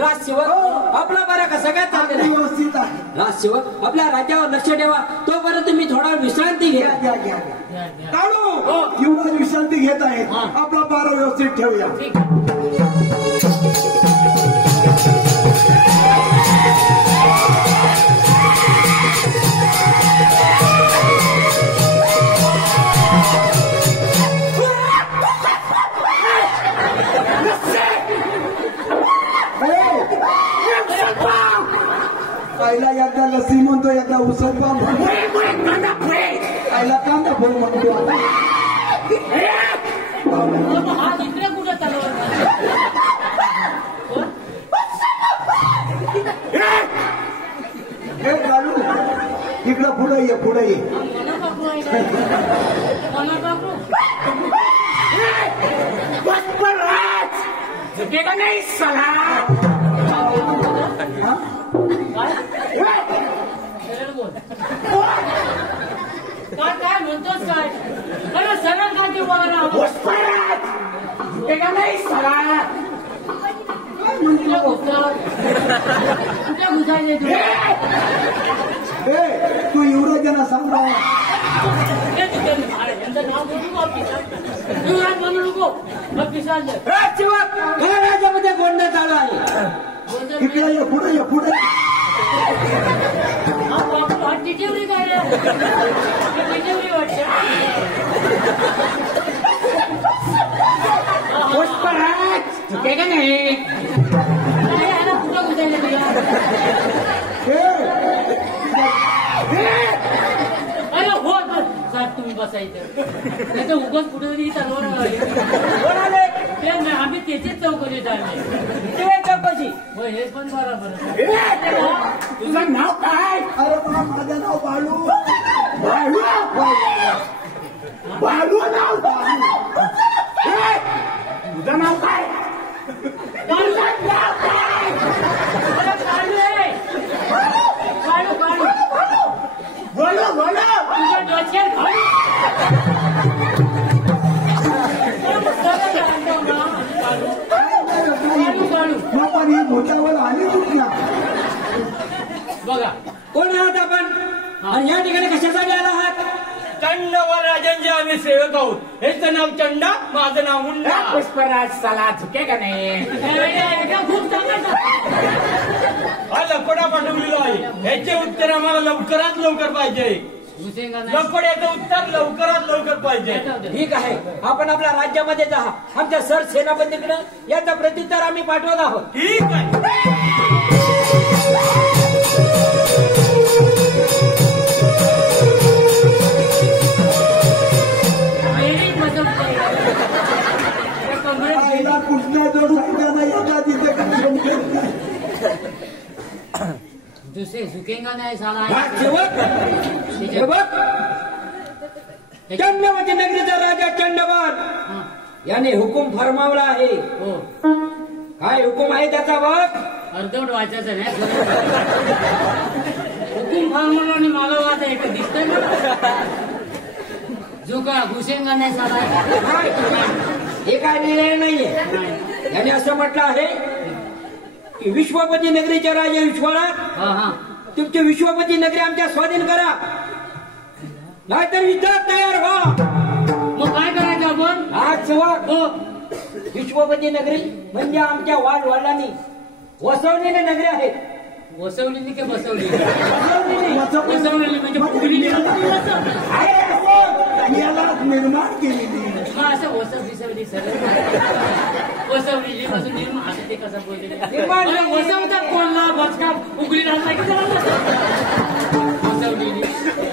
राजसेवक आपला बरा कसा काय चाललेला आहे? व्यवस्थित आहे. राजसेवक आपल्या राज्यावर लक्ष ठेवा. तोपर्यंत मी थोडा विश्रांती घ्या. घ्या घ्या घ्या काढू एवढा विश्रांती घेत आहे. आपला पारा व्यवस्थित ठेवूया. पहिला एकदा लसी म्हणतो एकदा उसळपा म्हणतो पहिला कांदा फोड म्हणतो आता हा इकडे कुठं चालवत हे काढू इकडं पुढे ये पुढे ये. नाही सला काय म्हणतोस काय अरे सरळ काय ते बोला नाही सला कुठे घुसायचे तू युवराजांना सांग यांचं नाव बोलू नको मग पिसाल राज्यामध्ये गोंधळ चालू आहे. इकडे ये पुढे ये पुढे. डिटेवरी काय डिटेवरी वाटते का नाही कुठं घुसायला तुला अरे हो साहेब तुम्ही बसायचं त्याचं उगच कुठेतरी चालवणार आम्ही त्याचीच चौकशी चालली चौकशी हो हेच पण बरोबर. तुझं नाव काय? अरे पण माझं नाव बाळू. बाळू बाळू नाव तुझं नाव काय? काळू बोलो बोलो तुझ्या डोक्यात पण ही मोठ्यावर आली कुठला बघा कोण आहात आपण आणि या ठिकाणी कशासाठी आला आहात? चंडवर राजांचे आम्ही सेवक आहोत. हेच नाव चंडा माझं नाव मुंडा. पुष्पराज चला चुके का नाही खूप चांगला हा लकोडा पाठवलेला आहे. याचे उत्तर आम्हाला लवकरात लवकर पाहिजे. लकोड्याचं उत्तर लवकरात लवकर पाहिजे. ठीक आहे आपण आपल्या राज्यामध्ये जा. आमच्या सर सेनापतीकडे याचं प्रत्युत्तर आम्ही पाठवत आहोत. ठीक आहे. कुठला जो सांगितला याच्या तिथे दुसरे झुकेंगा नाही साला. चंद्रवती नगरीचा राजा चंडवान याने हुकूम फरमावला आहे. हो काय हुकूम आहे त्याचा बघ. अर्धवट वाचायचं नाही हुकूम फरमावला आणि मला वाचायचं दिसतंय ना. झुका घुसेंगा नाही साला. हे काय निर्णय नाहीये. याने असं म्हटलं आहे की विश्वपती नगरीचे राजे विश्वनाथ तुमची विश्वपती नगरी आमच्या स्वाधीन करा नाहीतर युद्धात तयार व्हा. मग काय करायचं आपण? आज विश्वपती नगरी म्हणजे आमच्या वाडवडिलांनी वसवलेली नगरी आहे. वसवलेली की बसवली? वसवलेली म्हणजे फुगलेली याला निर्माण केलेली. असं वसवली सर वसवलेली पासून निर्माण असं ते कसं बोलले वसवतात कोणला बचका उघडी वसवलेली.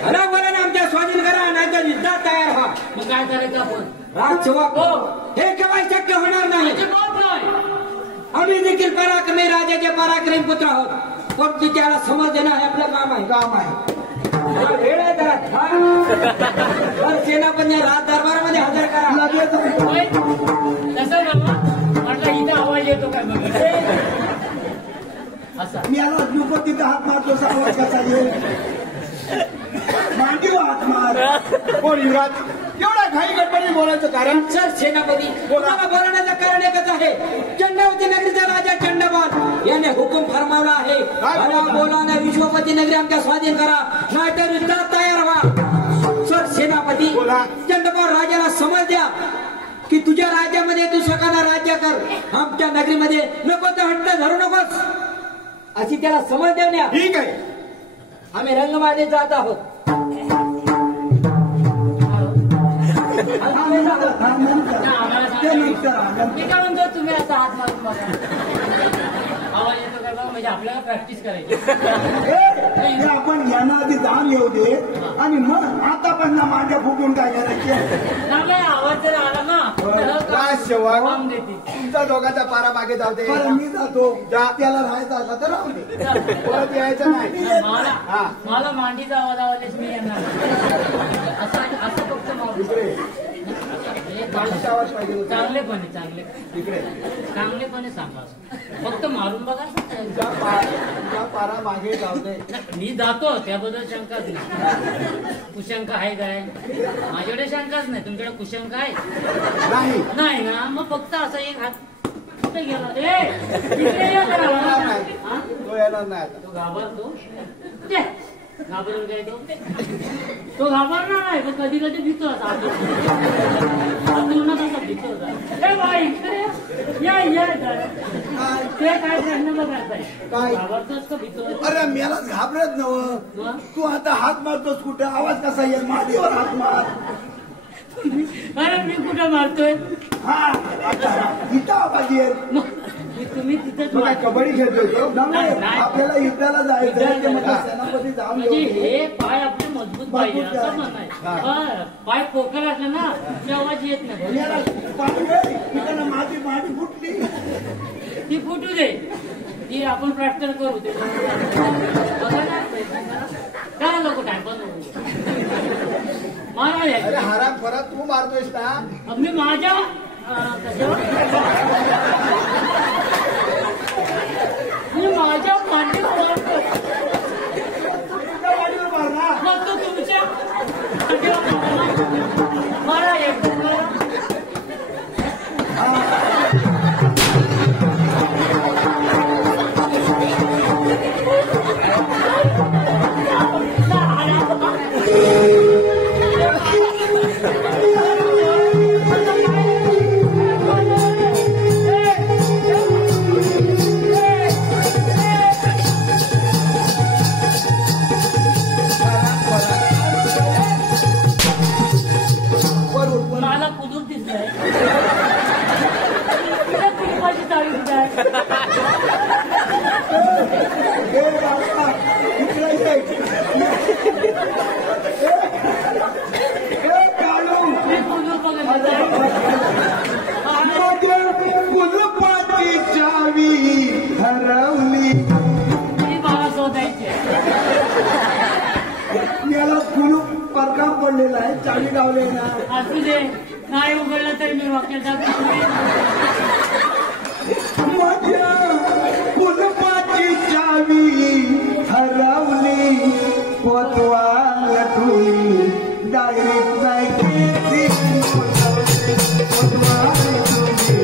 बरं आमच्या स्वाधीन करा नाहीतर युद्धात तयार व्हा. मग काय करायचं आपण? राजसेवक हे केव्हाच्या शक्य होणार नाही. आम्ही देखील पराक्रमी राजाचे पराक्रमी पुत्र आहोत, पण त्याला समज देणं हे आपलं काम आहे. वेळ आहे तर सेनापती राज दरबारामध्ये हजर करा. म्हटलं इथं आवाज येतो काय मी याला द्रुपदीचा हात मारतो, आवाज कसा येईल? मांडीव हात मार. कोण युवराज एवढा घाई गडबडी बोलायचं कारण? सर सेनापती मला बोलण्याचं कारण एकच आहे. चंडावती नगरीचा राजा चंडबाल याने हुकूम फरमावला आहे, बोलाने विश्वपती नगरी आमच्या स्वाधीन करा, नाहीतर युद्धात तयार व्हा. सर सेनापती चंडबाल राजाला समज द्या की तुझ्या राज्यामध्ये तू स्वतःला राज्य कर, आमच्या नगरीमध्ये नको तर हट्ट धरू नकोस अशी त्याला समज देण्या. ठीक आहे, आम्ही रंगमाळेत जात आहोत. मी काय म्हणतो तुम्ही आता हात मारून बघा, आवाज येतो का बघा, म्हणजे आपल्याला प्रॅक्टिस करायची. आपण यांना आधी जाण येऊ दे आणि मग आता पण माझ्या फुटून काय करायचे. आवाज जर आला ना काय शेवट काम देते. तुमचा दोघांचा पारा मागे जाऊ दे. मी जातो, त्याला राहायचं असला तर राहू दे, परत यायचं नाही. मला मांडीचा आवाज आवाजच मी येणार असं फक्त चांगलेपणे चांगलेपणे सांगा, फक्त मारून बघा. पारा मागे जाऊ दे. मी जातो त्याबद्दल शंकाच नाही. कुशंका आहे काय? माझ्याकडे शंकाच नाही. तुमच्याकडे कुशंका आहे नाही ना? मग फक्त असा एक हात कुठे गेला? तो येणार नाही. तो घाबरतो, घाबरून काय तो घाबरणार नाही, पण कधी कधी भीतो होता. भीतो होता. ते काय प्रश्न बघायचा घाबरतोस का भीतो? अरे मला घाबरत नव. तू आता हात मारतोस कुठं? आवाज कसा येईल? मांडीवर हात मार. अरे मी कुठं मारतोय? हा इथं आवाज येईल. तुम्ही तिथेच कबड्डी खेळतोय. आपल्याला युद्धाला जायचं, सेनापती जाऊन हे पाय आपले मजबूत पाहिजे असं म्हणाय. पाय पोकळ असले ना की आवाज येत नाही. माझी मांडी फुटली, ती फुटू दे, ती आपण प्रार्थना करू. ते काय लोक टाइमपास मला हराम परत तू मारतोयस ना? मी माझ्या माझ्या मांडीवर तो तुमच्या मला एक पडलेला आहे, चावी लावले ना. असू दे, नाही उघडलं तरी मी वाक्याचा माझ्या कुलपाची चावी हरवली, पोतवा लटुली डायरेक्ट नाही केली, पोतवा लटुली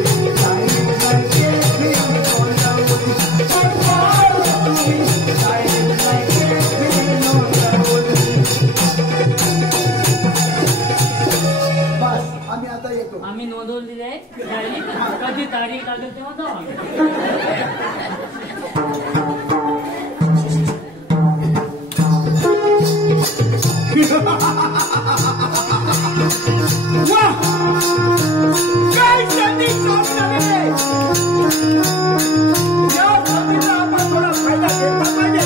डायरेक्ट नाही केली, पोतवा लटुली डायरेक्ट नाही केली. आम्ही आता येतो. आम्ही नोंदवलेली आहे, कधी तारीख आली तेव्हा जाऊ. काय संधी साधली या संधीचा आपण थोडा फायदा घेतला पाहिजे.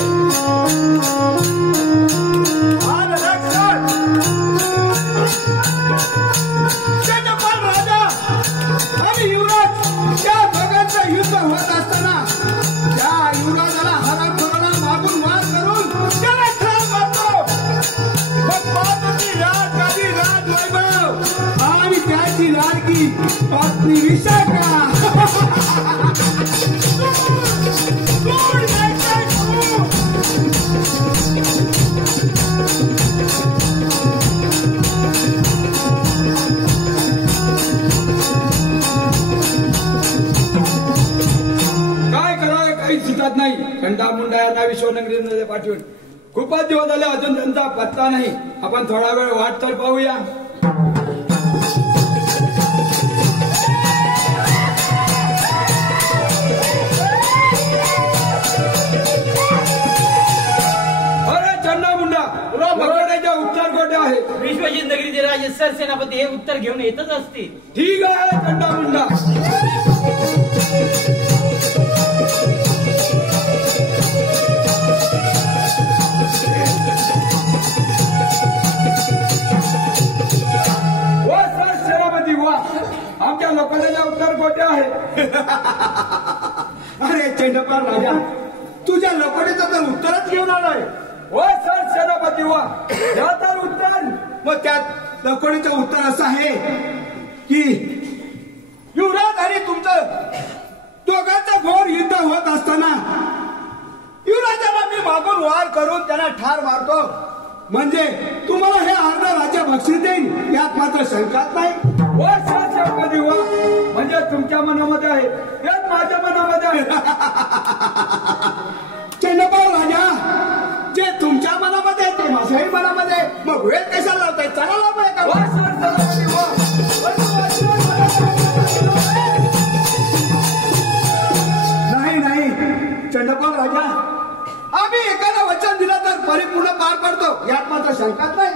आज रक्षण चंडपाल राजा आणि युवराज नाही. खंडा मुंडा यांना विश्वनगरीमध्ये पाठवून खूपच दिवस झाले, अजून त्यांचा पत्ता नाही. आपण थोडा वेळ वाट तर पाहूया. अरे चंडा मुंडा बरोड्याच्या उत्तर कोटे आहे. विश्वजित नगरीचे राजे सरसेनापती हे उत्तर घेऊन येतच असतील. ठीक आहे चंडा मुंडा. आमच्या लोकांच्या उत्तर कोटे आहे. अरे चंडपाल राजा, तुझ्या लकोडीचं तर उत्तरच घेऊन आलाय. हो सर सेनापती वा, या तर उत्तर. मग त्यात लकोडीचं उत्तर असं आहे की युवराज आणि तुमचं दोघांचं घोर युद्ध होत असताना युवराजाला मी मागून वार करून त्यांना ठार मारतो, म्हणजे तुम्हाला हे अर्ध राज्य बक्षीस देईन यात मात्र शंकाच नाही. वा सेनापती वा, म्हणजे तुमच्या मनामध्ये आहे यात माझ्या मनामध्ये आहे. चंडपाल राजा, जे तुमच्या मनामध्ये ते माझ्याही मनामध्ये, मग वेळ कशाला लावताय? चला लावताय का? नाही नाही चंडपाल राजा, आम्ही एखादा वचन दिलं तर परिपूर्ण पार पडतो यात मात्र शंकाच नाही.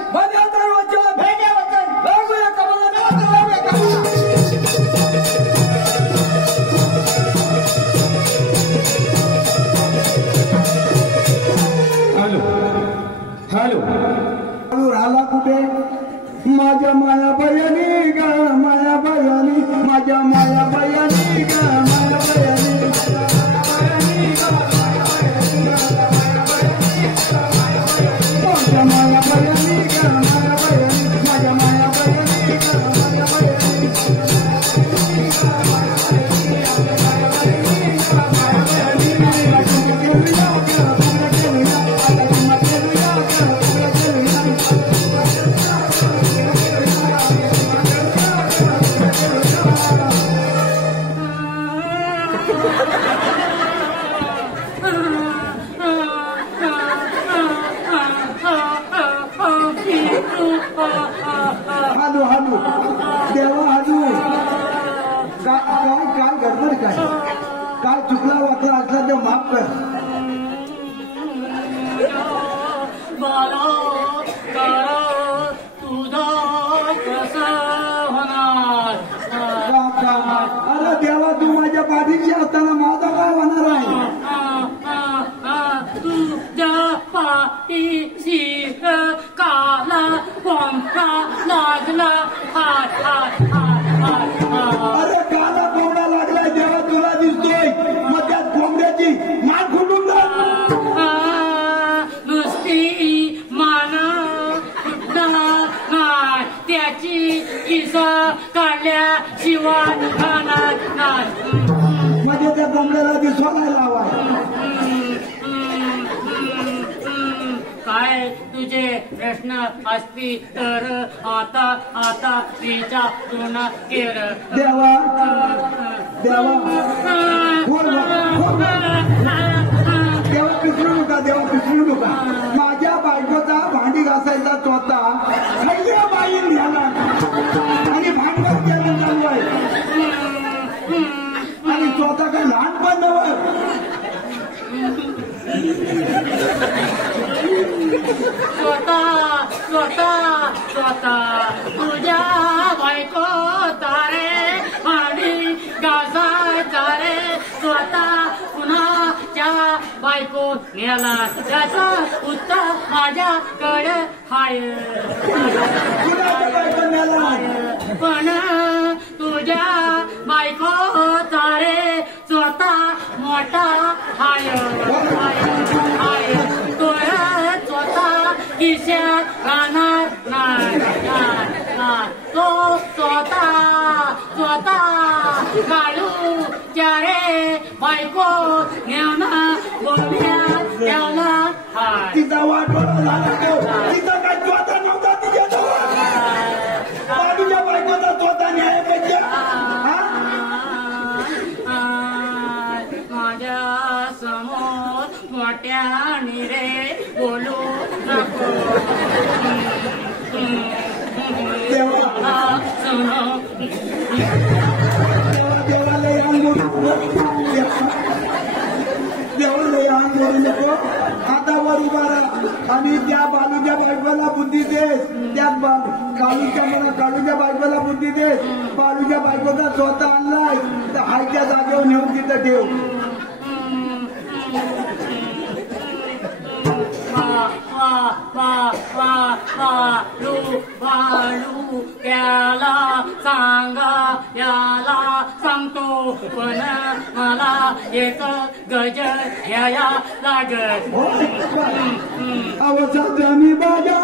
हॅलो राहिला कुठे? माझ्या माया बयानी ग, माया बयानी, माझ्या माया बयानी ग, माया बयानी, माझ्या माया बयानी ग, माया बयानी, माझ्या माया बयानी ग, माया हालू हालू देवा हालू. काय गडबड काय चुकला वाटला असला तर माफ कर. अरे देवा, तू माझ्या पाठीशी असताना माझा काय होणार आहे? तुझ्या पाठीशी काला कोंबडा लागला. अरे काला कोंबडा लागलाय देवा, तुला दिसतोय. मग त्या कोंबड्याची मान खुंटून नुसती मान फुटणार नाही, त्याची किसा काढल्याशिवाय खाणार नाही. म्हणजे त्या कोंबड्याला दिसवायला लावाय. काय तुझे प्रश्न असतील तर आता विचारून केर. देवा देवा देवा पिसरू नका, देवा पिसरू नका. माझ्या बायकोचा भांडी घासायचा चोथा खैया बाई न्याला आणि भांडवल केलं चालू आहे. आणि चोथा काय लहानपण नव्हतं. स्वतः तुझ्या बायको तारे भांडी घासायचा रे. स्वतः पुन्हा त्या बायको नेला, त्याचा उत्तर माझ्याकडे हाय. पण तुझ्या बायको तारे स्वतः मोठा हाय. स्वतः खिशात राहणार नाही. तो स्वतः काळू चारे बायको घेवना बोलण्या ठेवला तिचा वाटोळा झाला तिचा काय स्वतः नव्हता तिच्या बाजूच्या बायकोचा स्वतः न्याय पाहिजे माझ्या समोर मोठ्याने रे बोलू नको देवाला अंग करू नको हातावर उभा राहा आणि त्या बालूच्या बायकोला बुद्धी देस त्या काळूच्या बायकोला बुद्धी देस बालूच्या बायकोचा स्वतः आणलाय तर हायच्या जागेवर नेऊन तिथं ठेव बाळू त्याला सांगा याला सांगतो पण मला येत गजर घ्याया लागत आवाजात मी बाजा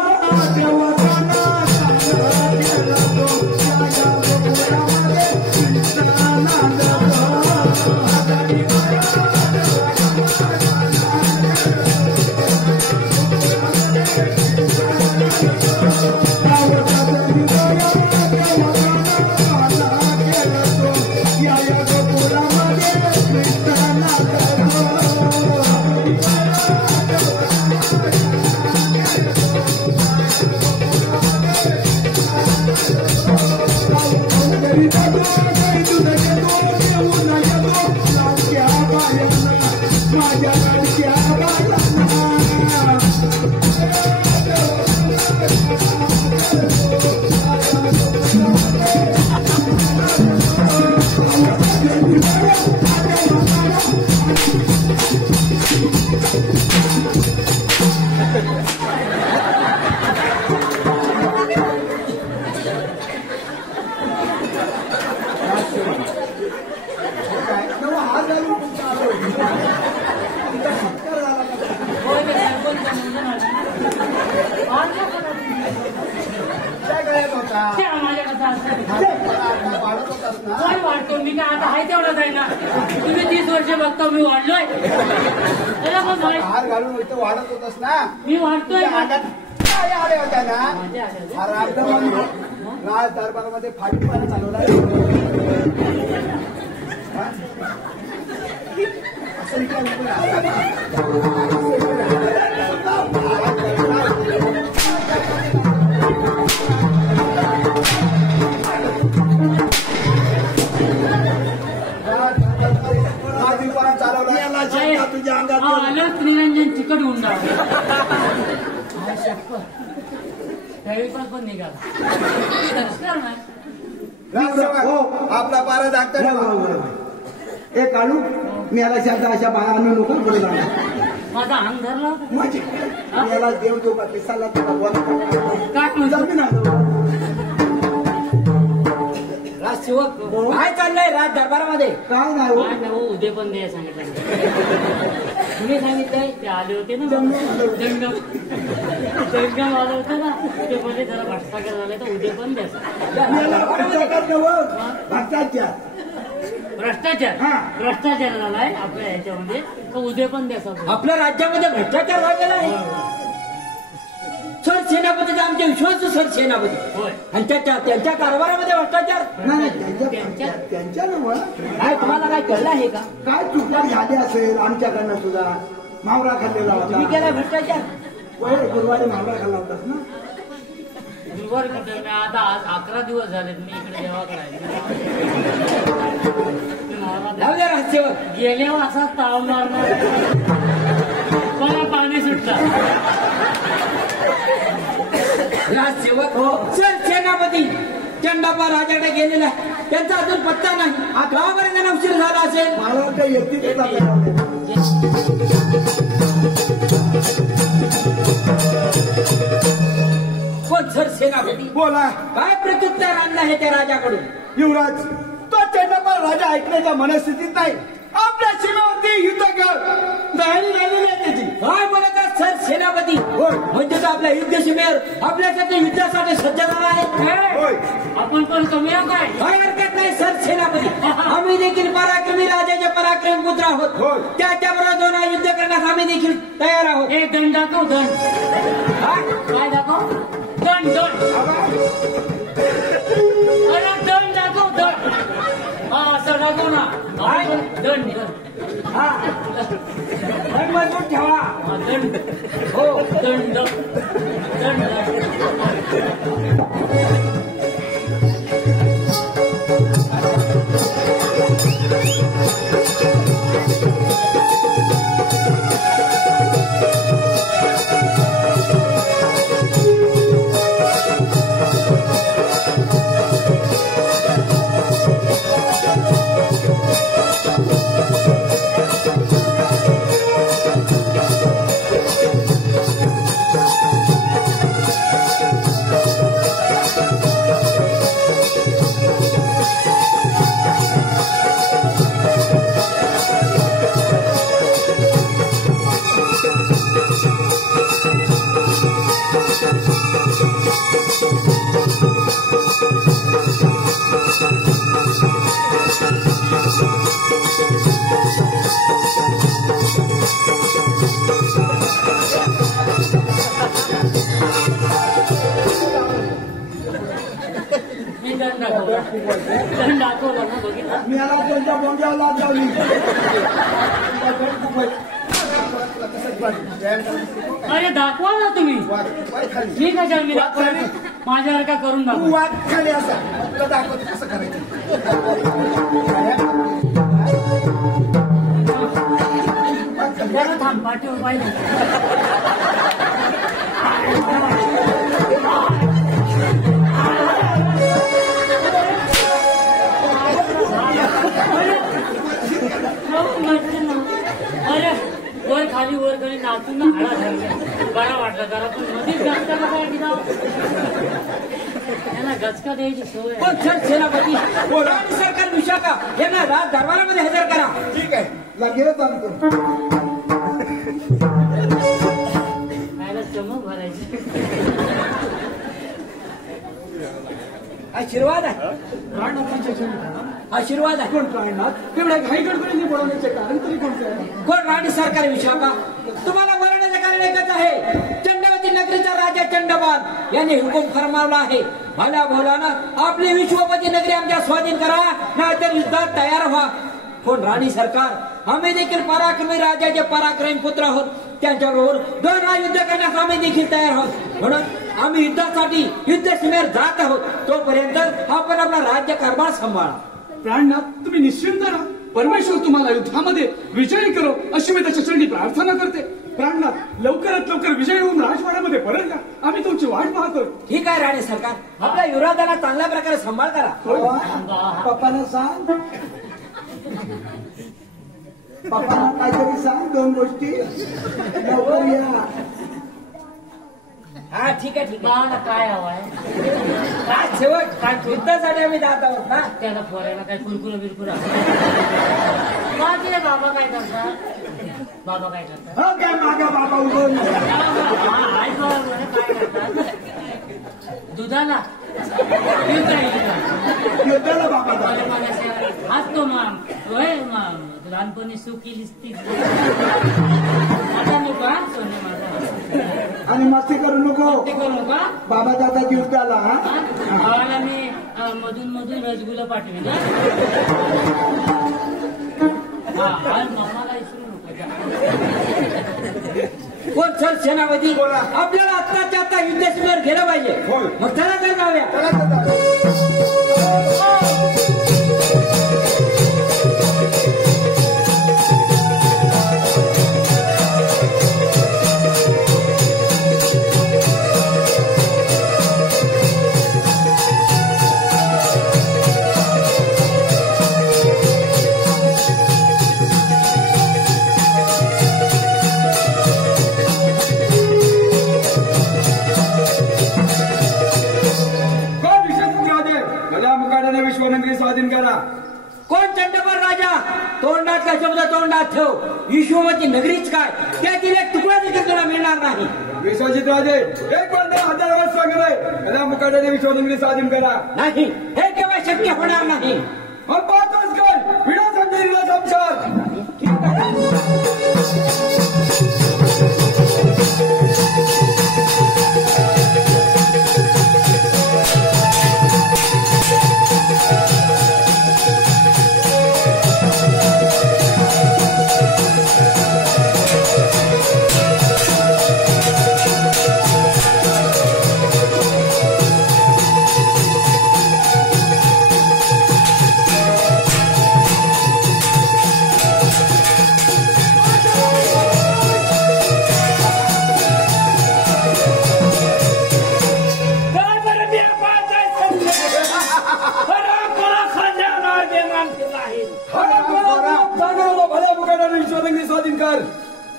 वाढतो मी काय आता आहे तेवढाच आहे ना तुम्ही 30 वर्ष बघतो मी वाढलोय त्याला पण हार घालून वाढत होतास ना मी वाढतोय काय आले होत्या ना राज दरबारामध्ये फाटीपणा चालवला तुझ्या अंगात आलं निरंजन चिकट होऊन जावं पण निघाला आपला पारा दाखता हे काढू मी याला शब्द अशा बाळांनी नको पुढे जाणार माझा अंग धरला म्हणजे याला देव जो पिसाला काय म्हणतो ना राजसेवक काय चाललंय राज दरबारामध्ये काय नाही हो. काय नाही उद्या पण द्या सांगितलं तुम्ही सांगितलंय ते आले होते ना जंगम आलं होतं ना ते म्हणजे जरा भ्रष्टाचार झाले तर उद्या पण द्या भ्रष्टाचार झालाय आपल्या ह्याच्यामध्ये तर उद्या पण द्या आपल्या राज्यामध्ये भ्रष्टाचार झालेला आहे सर सेनापती आमचे विश्वासू सर सेनापती होय आणि त्यांच्या कारभारामध्ये भ्रष्टाचार त्यांच्या नव्हतं काय तुम्हाला काय कळलं आहे का काय चुका झाली असेल आमच्याकडनं सुद्धा मावरा खाल्लेला तुम्ही होता केला भ्रष्टाचार गुरुवारी मावरा खाल्ला होतास ना गुरुवार कुठे मी आता आज 11 दिवस झाले मी इकडे देवाकडे जाऊया राजसेवक गेल्यावर असा ताव मारणार मला पाणी सुटलं राजसेवक सर सेनापती चंडापा राजाकडे गेलेला त्यांचा अजून पत्ता नाही गावापर्यंत उशीर झाला असेल मला वाटतं येतील कोण सर सेनापती बोला काय प्रत्युत्तर आणलं आहे त्या राजाकडून युवराज तो चंडापाल राजा ऐकण्याच्या मनस्थितीत नाही आपल्या सीमेवरती युद्ध कर तयारी झालेली आहे त्याची काय बोलत सर सेनापती म्हणजे तो आपल्या युद्ध सीमेवर आपल्यासाठी युद्धासाठी सज्ज झाला आहे. आपण पण कमी आहोत काय? काही हरकत नाही सर सेनापती. आम्ही देखील पराक्रमी राजाचे पराक्रमी पुत्र आहोत. त्याच्याबरोबर दोन युद्ध करण्यास आम्ही देखील तयार आहोत. हे दंड दाखव दंड. काय दाखव? दंड दंड. अरे दंड दाखव दंड. हा असं दाखव ना. दंड दंड. हा मजबूत ठेवा. दंड. हो दंड दंड. दंड दाखवला ना बघितलं. मी याला त्यांच्या बोंड्यावर लाट लावली. अरे दाखवा ना तुम्ही. मी कशाला मी दाखवा माझ्यासारखा करून तू दाखवा. वाट खाली असा तुला दाखवतो कसं करायचं. जरा थांब पाठीवर पाहिजे. अरे वर खाली नाचून ना हळा झाला. बरा वाटला जरा पण मध्येच गचका काय दिला. त्यांना गचका द्यायची सवय. पण सर सेनापती आणि सरकार विशाखा यांना राज दरबारामध्ये हजर करा. ठीक आहे लगेच आणतो. खायला चमक भरायची. आशीर्वाद आहे. आशीर्वाद आहे. कोण काढणार तेवढ्या घाई गडबडीने बोलवण्याचे कारण तरी कोणतं आहे? कोण राणी सरकार विशाखा तुम्हाला बोलवण्याचे कारण एकच आहे. चंडवती नगरीचा राजा चंडबान याने हुकूम फरमावला आहे. भल्या भोलानं आपली विश्वपती नगरी आमच्या स्वाधीन करा नाहीतर युद्धात तयार व्हा. कोण राणी सरकार आम्ही देखील पराक्रमी राजाचे पराक्रमी पुत्र आहोत. त्यांच्याबरोबर दोन युद्ध करण्यास आम्ही देखील तयार आहोत. म्हणून आम्ही युद्धासाठी युद्ध सीमेवर जात आहोत. तोपर्यंत आपण आपला राज्य कारभार सांभाळा. प्राणनाथ तुम्ही निश्चिंत राहा. परमेश्वर तुम्हाला युद्धामध्ये विजयी करो अशी मी त्याच्या चरणी प्रार्थना करते. प्राणनाथ लवकरात लवकर विजय होऊन राजवाड्यामध्ये परत या. आम्ही तुमची वाट पाहतो. ठीक आहे राणे सरकार आपल्या युवराजाला चांगल्या प्रकारे सांभाळ करा. पप्पांना सांग. पप्पांना काहीतरी सांग. दोन गोष्टी लवकर या. हा ठीक आहे ठीक आहे. मला काय हवाय? आज शेवट काय युद्धासाठी आम्ही जात आहोत ना. त्याला फोरायला काय कुरकुरा बिरकुरा. माझे बाबा काय करतात? बाबा काय करतात? हो काय मागा बाबा उभं काय करतात? दुधाला युद्धाला बाबा असतो माम. होय माम लहानपणी सुख केलीस ती. आता मी काय सोने माझा. आणि मस्ती करू नको. ते करू नका. बाबा दादा युद्धाला. भावाला मी मधून मधून रसगुल्ला पाठवेल. मामाला विसरू नको. कोण सर सेनापती आपल्याला आत्ताच्या आता युद्ध सीमेवर गेलं पाहिजे. मग चला तर जाऊया. तोंडात काय शब्द तोंडात ठेव. विश्ववती नगरीच काय त्यातील एक तुकडा देखील तुला मिळणार नाही. विश्वजित राजे एक वर्ष 1000 वर्ष गेले त्याला मुकाट्याने विश्वनगरी स्वाधीन करा. नाही हे केव्हा शक्य होणार नाही. मग पाहतोच कर विडा संदेशला संसार. ठीक आहे.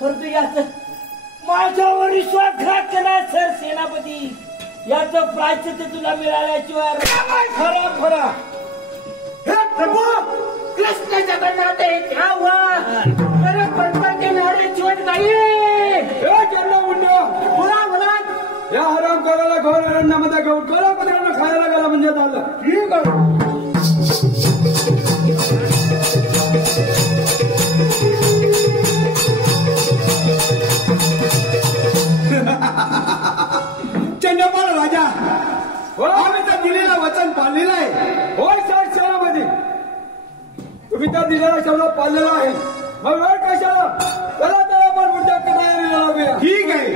परंतु याच माझ्यावर विश्वासघात केला सर सेनापती. याचं प्रायश्चित्त तुला मिळाल्याशिवाय खरा खरा हे प्रभू कृष्ण जगन्नाथ अरे परपंच नारे छोट नाही. बोला बोला या हराम करायला घोर अरण्यामध्ये घेऊन करा पत्रांना खायला गेला म्हणजे झालं. ठीक आहे. चंद्रपाल राजा आम्ही तर दिलेलं वचन पाळलेलं आहे. होय साहेब सेनापती तुम्ही तर दिलेला शब्द पाळलेला आहे. मग वेळ कशाला चला तर आपण पुढच्या तयारीला लावूया. ठीक आहे.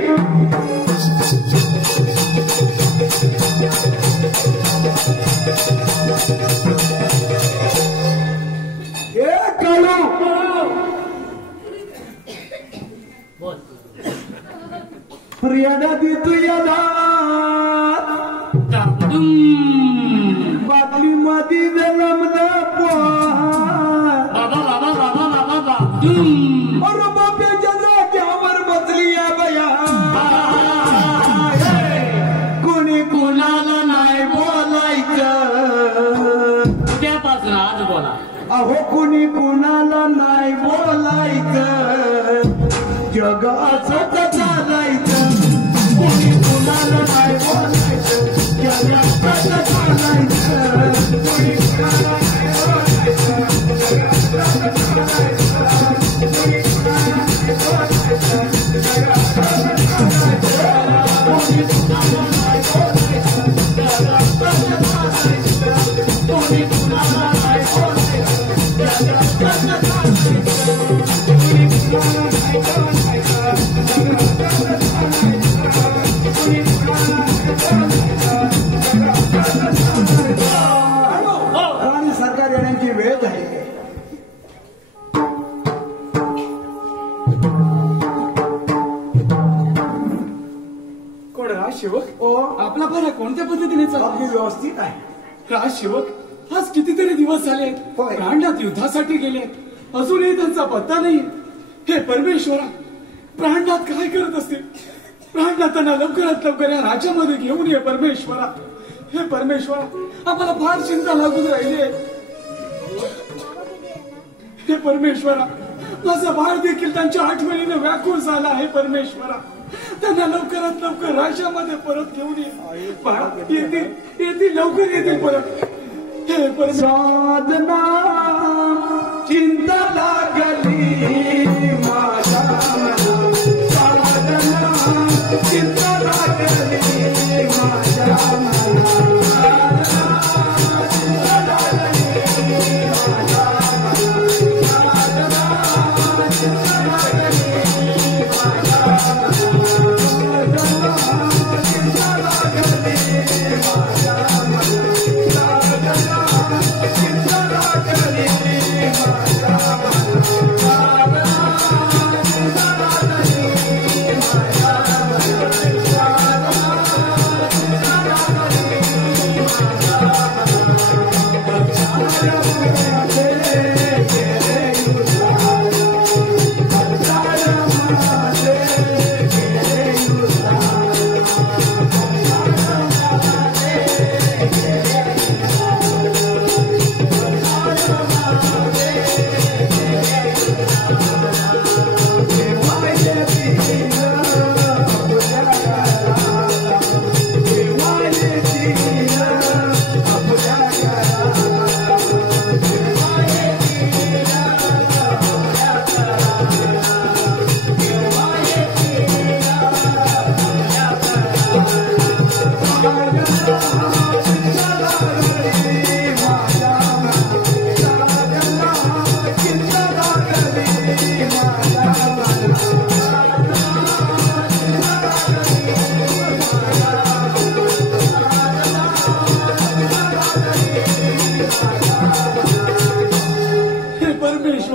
प्रियाडा तुया बाटली मध्ये जलमदा अरे बाप्याच्या जाग्यावर बसली या बया. कोणी कोणाला नाही बोलायचं. उद्यापासून आज बोला. अहो कोणी कोणाला नाही बोलायचं. जग असंच चालायचं. कोणी कोणाला नाही बोलायचं. जग असंच चालायचं. कोणी कोणाला नाही बोलायचं. जग असंच चालायचं. कोणी कोणाला नाही बोलायचं. जग असंच चालायचं. कोणी कोणाला नाही बोलायचं. जग असंच चालायचं. कोणी कोणाला नाही बोलायचं. जग असंच चालायचं. कोणी कोणाला नाही राणी सरकार येण्याची वेळ आहे. कोण राजसेवक आपला बरं कोणत्या पद्धतीने अगदी व्यवस्थित आहे. राजसेवक आज कितीतरी दिवस झाले प्राणनाथ युद्धासाठी गेले. अजूनही त्यांचा पत्ता नाही. हे परमेश्वरा प्राणनाथ काय करत असतील. प्राणनाथांना लवकरात लवकर या राज्यामध्ये घेऊन ये परमेश्वरा. हे परमेश्वरा आम्हाला फार चिंता लागून राहिली आहे. हे परमेश्वरा माझा बाळ देखील त्यांच्या आठवणीने व्याकुळ झाला आहे. परमेश्वरा त्यांना लवकरात लवकर राज्यामध्ये परत घेऊन ये. बाळा येतील लवकर येतील परत. हे साधना चिंता लागली माझ्या मना. साधना चिंता लागली माझ्या मना.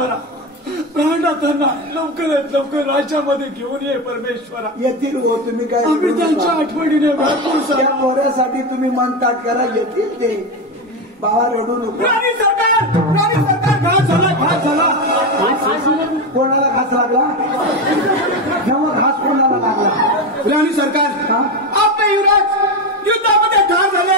परमेश्वरा, प्राणांना लवकरात लवकर राज्यामध्ये घेऊन ये परमेश्वरा. येतील हो, तुम्ही काय आम्ही त्यांच्या आठवणीने भरपूर या पोऱ्यासाठी तुम्ही मन ताट करा, येतील ते. बाबा रडू नको. राणी सरकार घास झाला. कोणाला घास लागला? जेव्हा घास कोणाला लागला? राणी सरकार, आपले युवराज युद्धामध्ये ठार झाले.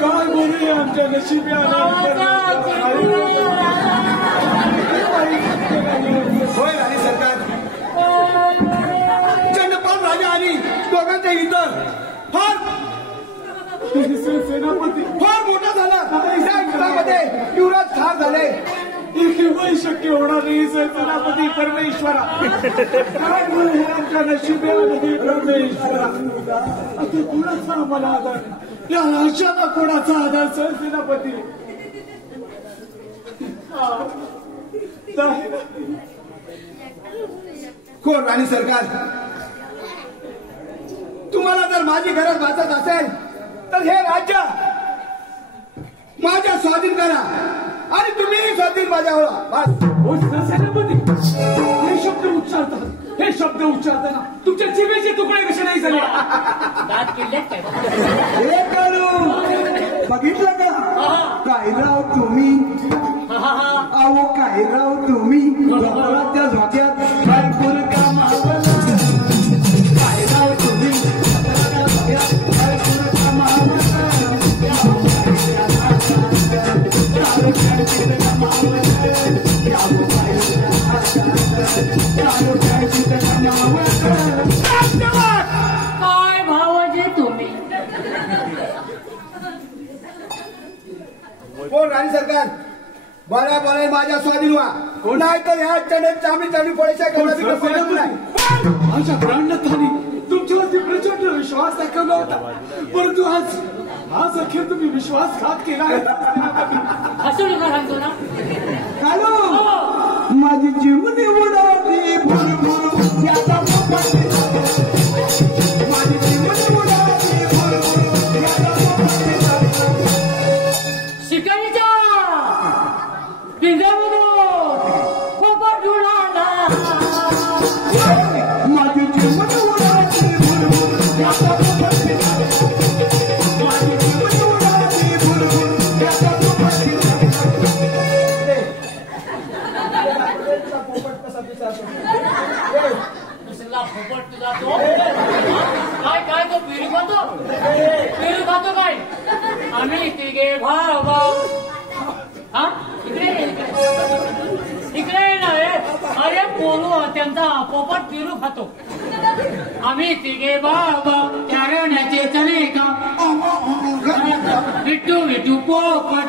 काय बोलूया आमच्या नशिबी होय राणी सरकार, चंडपाल राजा आणि दोघांचे युद्ध सेनापती फार मोठा झाला. त्या युद्धामध्ये युवराज ठार झाले. केव्हाही शक्य होणार नाही सेनापती परमेश्वरा. काय बोलू आमच्या नशिबी परमेश्वरा. आता कोणाचा आम्हाला आधार, या राज्याला कोणाचा आधार सेनापती. कोण राणी सरकार, तुम्हाला जर माझी गरज वाचत असेल तर हे राज्य माझ्या स्वाधीन करा आणि तुम्हीही स्वाधीन माझ्यावर. सेनापती, हे शब्द उच्चारतात, हे शब्द उच्चारताना तुमच्या जिभेचे तुकडे कसे नाही झाले? दात किल्ले हे करू बघितलं का? काय राव तुम्ही, अहो काय राव तुम्ही, त्या झोक्यात भरपूर कामावं. काय राव तुम्ही, भरपूर कामावं. काय भावाचे तुम्ही? कोण राणी सरकार, बऱ्या बऱ्या माझ्या स्वाधीन व्हा, नाही तर ह्या चांबडी पडायच्या. माझ्या प्राणनाथांनी तुमच्यावरती प्रचंड विश्वास दाखवला होता, परंतु आज अखेर तुम्ही विश्वासघात केला आहे. असं नका सांगतो ना. हॅलो, माझी चिमणी उडाली भुरभुर, याचा माझी चिमणी उडाली भुरभुर, याचा शिकारीच्या पिंजऱ्यामधून पोपट उडाला. माझी चिमणी उडाली भुरभुर, याचा माझी चिमणी उडाली भुरभुर, याचा दुसऱ्याला पोपट तुझा तो काय तो पेरू खातो काय? आम्ही तिघे भाव. हा इकडे नव्हे, अरे पोरू त्यांचा पोपट पेरू खातो. आम्ही तिघे बाबा चारण्याचे चणे का विटू विटू पोपट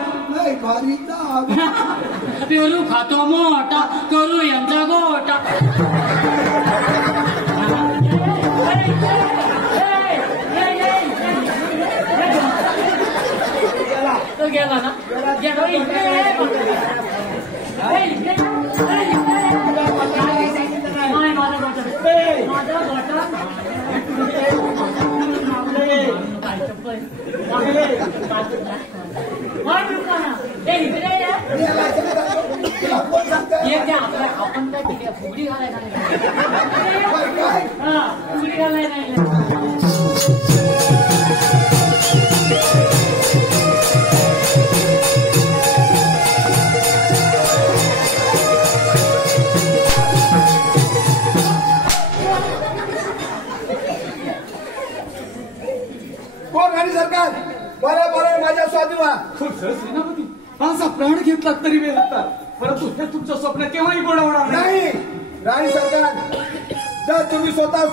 पेरू खातो मोठा, करू यांचा गोटा. तो गेला ना, आपण काय फुगडी घालायला फुगडी घालायला नाही. सरकार, बरं बरं माझ्या स्वाधीन व्हा. सेनापती, माझा प्राण घेतला तरी वेळ लागतात, परंतु हे तुमचं स्वप्न केव्हाही गोड होणार नाही. राणी सरकार, जर तुम्ही स्वतः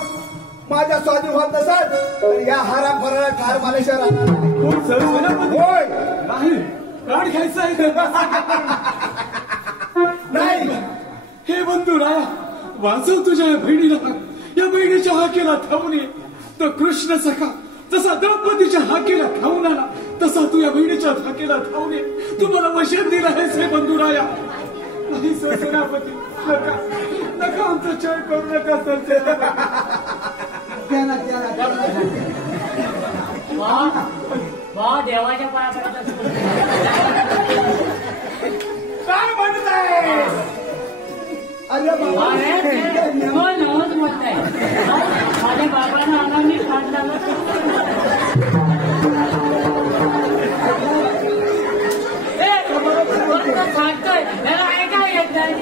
माझ्या स्वाधीन होत नसाल तर या हारा फराला ठार मालेश्वर होय नाही. प्राण घ्यायचा आहे नाही. हे बंधू राया, वाचव तुझ्या या बहिणीला. या बहिणीच्या हाकेला थांबून ये. तो कृष्ण सखा जसा द्रौपदीच्या हाकेला खाऊन आला, तसा तू या बहिणीच्या हाकेला धावून ये. तुम्हाला वशेत दिला आहेस हे बंधुराया. नाही सेनापती, नका नका, आमचा छळ करू नका सर. वा देवाच्या पाया पडत असतो. काय म्हणताय? अरे बाबा नवच म्हणताय. माझ्या बाबांना अंगाने ठाण झालं सांगतोय त्याला ऐका येत नाही.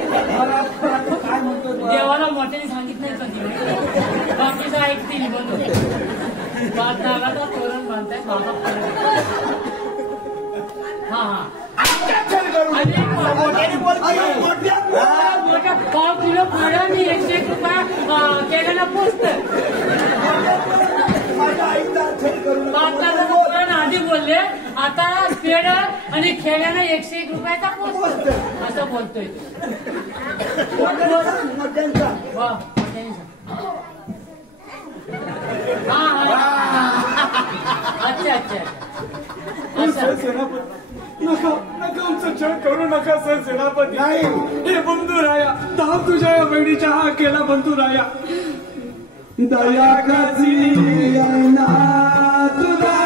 देवाला मोठ्याने सांगितलंय कधी बाकीचं ऐकतील म्हणून नागाचा तोरण बांधताय बाबा. हा मोठ्या पाव किलो फळं मी 101 रुपये केलेला पोचत. आधी बोलले आता पेड आणि खेळ्यानं 101 रुपयाचा पोचत असं बोलतोय. अच्छा अच्छा नका नका आमचं छळ करू नका सर सेनापती. नाही हे बंधू राया धाव तुझ्या या बहिणीच्या हा केला बंधू राया. दया कशी येईना तुला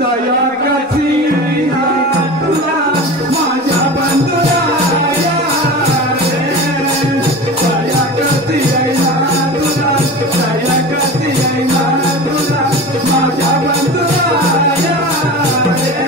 दया कशी येईना तुला माझ्या बंधुराया रे. दया कशी येईना तुला दया कशी येईना तुला माझ्या बंधुराया रे.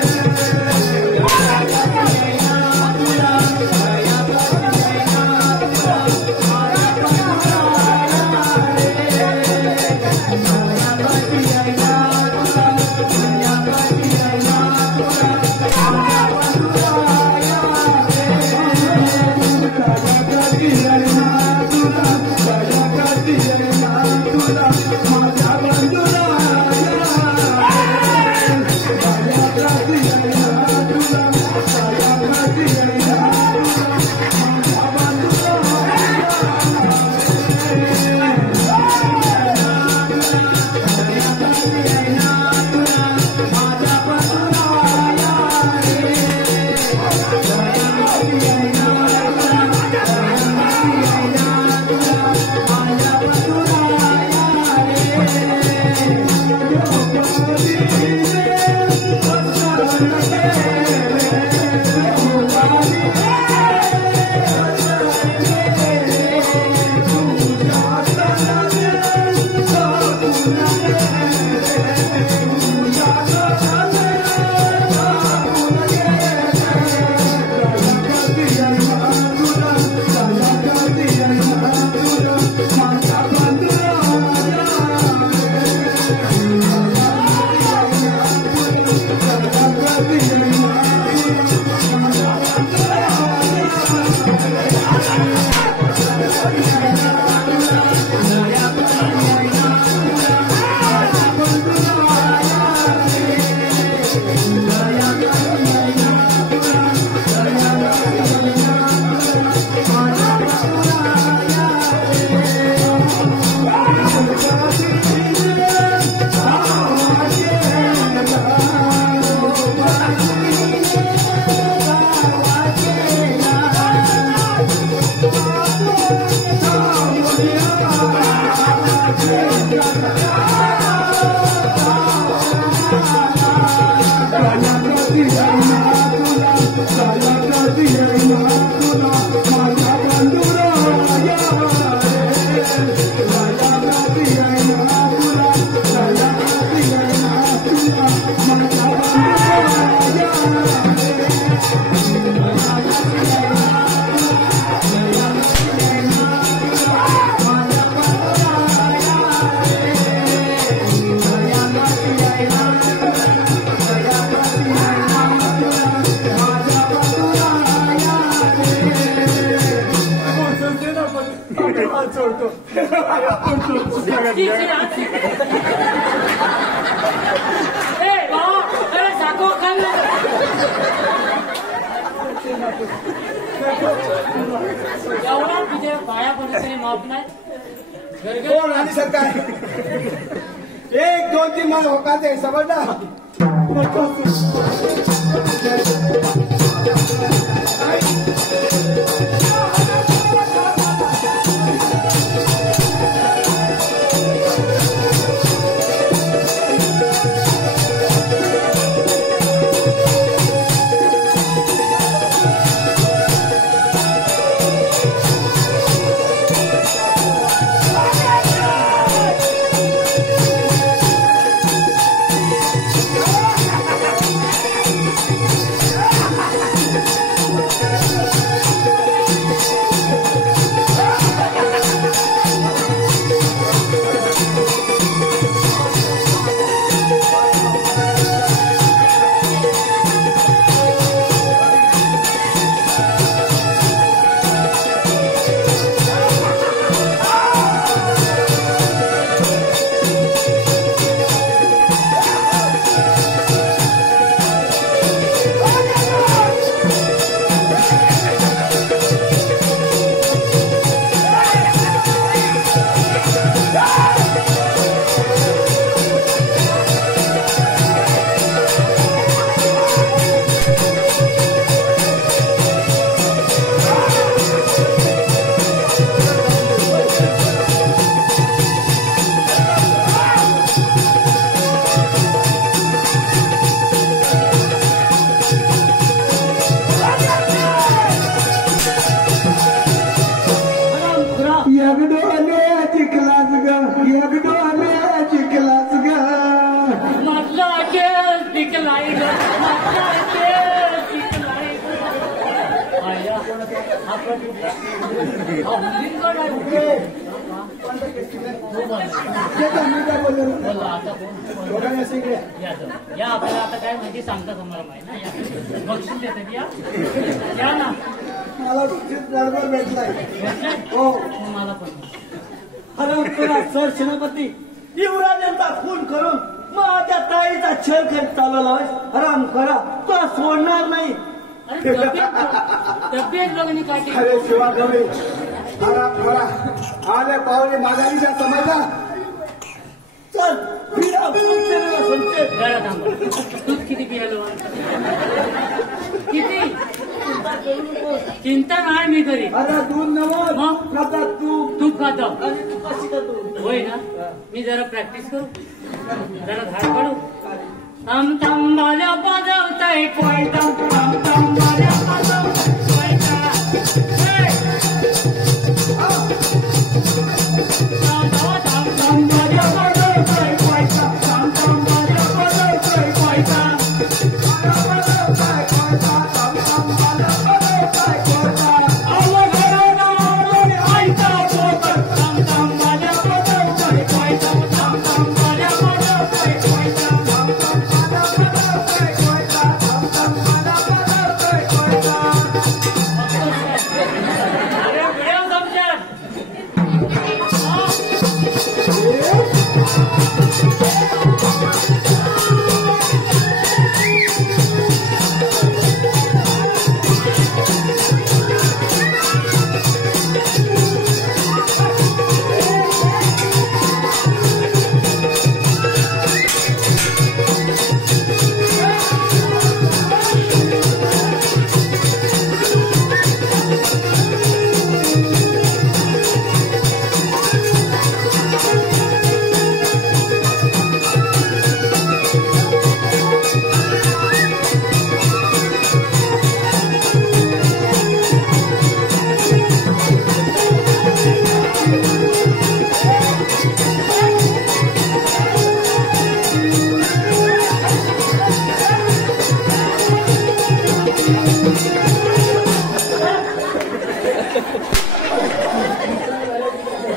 सरकार 1 2 3 मान होका ते समजला. डोले चिखलाच ग एक डोले चिखलाच ग म्हटलं चिखलाई या आपल्याला आता काय माहिती सांगता समारंभ आहे ना, या बक्षीस देतात या ना. मला बरोबर भेटलाय हो मला पण हराम करा सर सेनापती, युवराजांचा खून करून माझ्या ताईचा छळ खेळ चालवला. हराम करा तो सोडणार नाही. अरे तब्येत बघणी काठी. अरे शिवा गवे हराम करा आले पावले माघारी जा समजला. चल फिरा संचय गाडा थांबा. दूध किती पियालो? किती? चिंता नाही मी तरी. अरे दूध नवल मग? आता तूप खातो आणि तू कशी करतो? होय ना. मी जरा प्रॅक्टिस करू, जरा धाड काढू. तम तम माझ्या वाजवतय कोयता, तम तम माझ्या वाजवतय कोयता. तम तम माझ्या वाजवतय कोयता, तम तम माझ्या वाजवतय कोयता.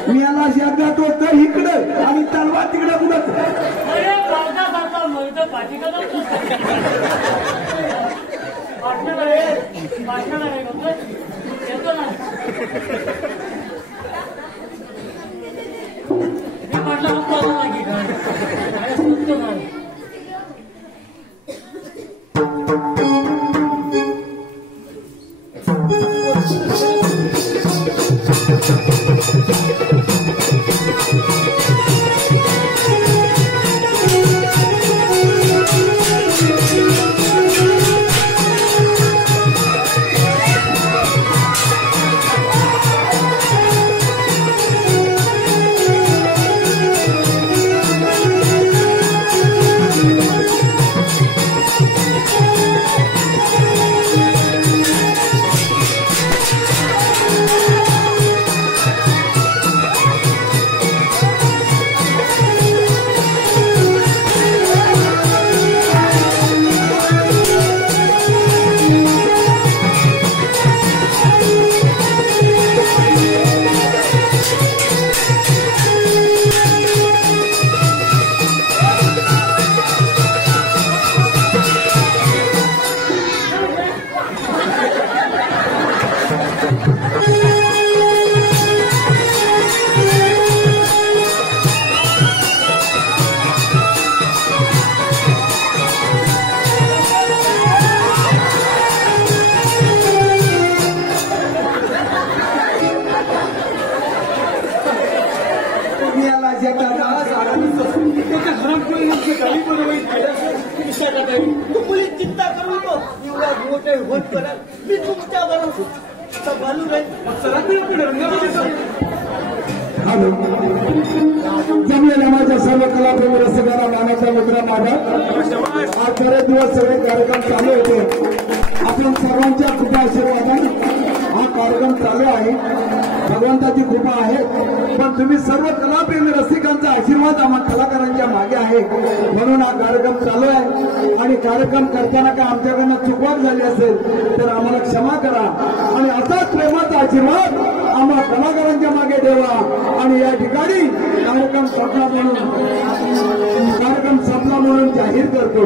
मी याला एकदा तो इकडं आणि तलवार तिकडं कुठं. अरे पावसासारखा मोहित पाठी का येतो ना. मी म्हटलं पाहू लागी का तुम्ही चिंता करू नको. एवढा मोठे होत कराल मी तुमच्या बरोबर घालू राहील. हॅलो जमलेल्या माझ्या सर्व कलाप्रेमी रसिकांना मानाचा मित्र माझा आज बरेच दिवस सगळे कार्यक्रम चालू होते. आपण सर्वांच्या कृपा आशीर्वादाने हा कार्यक्रम चालू आहे. भगवंताची कृपा आहे, पण तुम्ही सर्व कलाप्रेमी रसिकांचा आशीर्वाद आम्हा कलाकारांच्या मागे आहे, म्हणून हा कार्यक्रम चालू आहे. आणि कार्यक्रम करताना काय आमच्याकडनं चुकवाट झाली असेल तर आम्हाला क्षमा करा आणि असाच प्रेमाचा आशीर्वाद आम्हा कलाकारांच्या मागे देवा. आणि या ठिकाणी कार्यक्रम संपला म्हणून जाहीर करतो.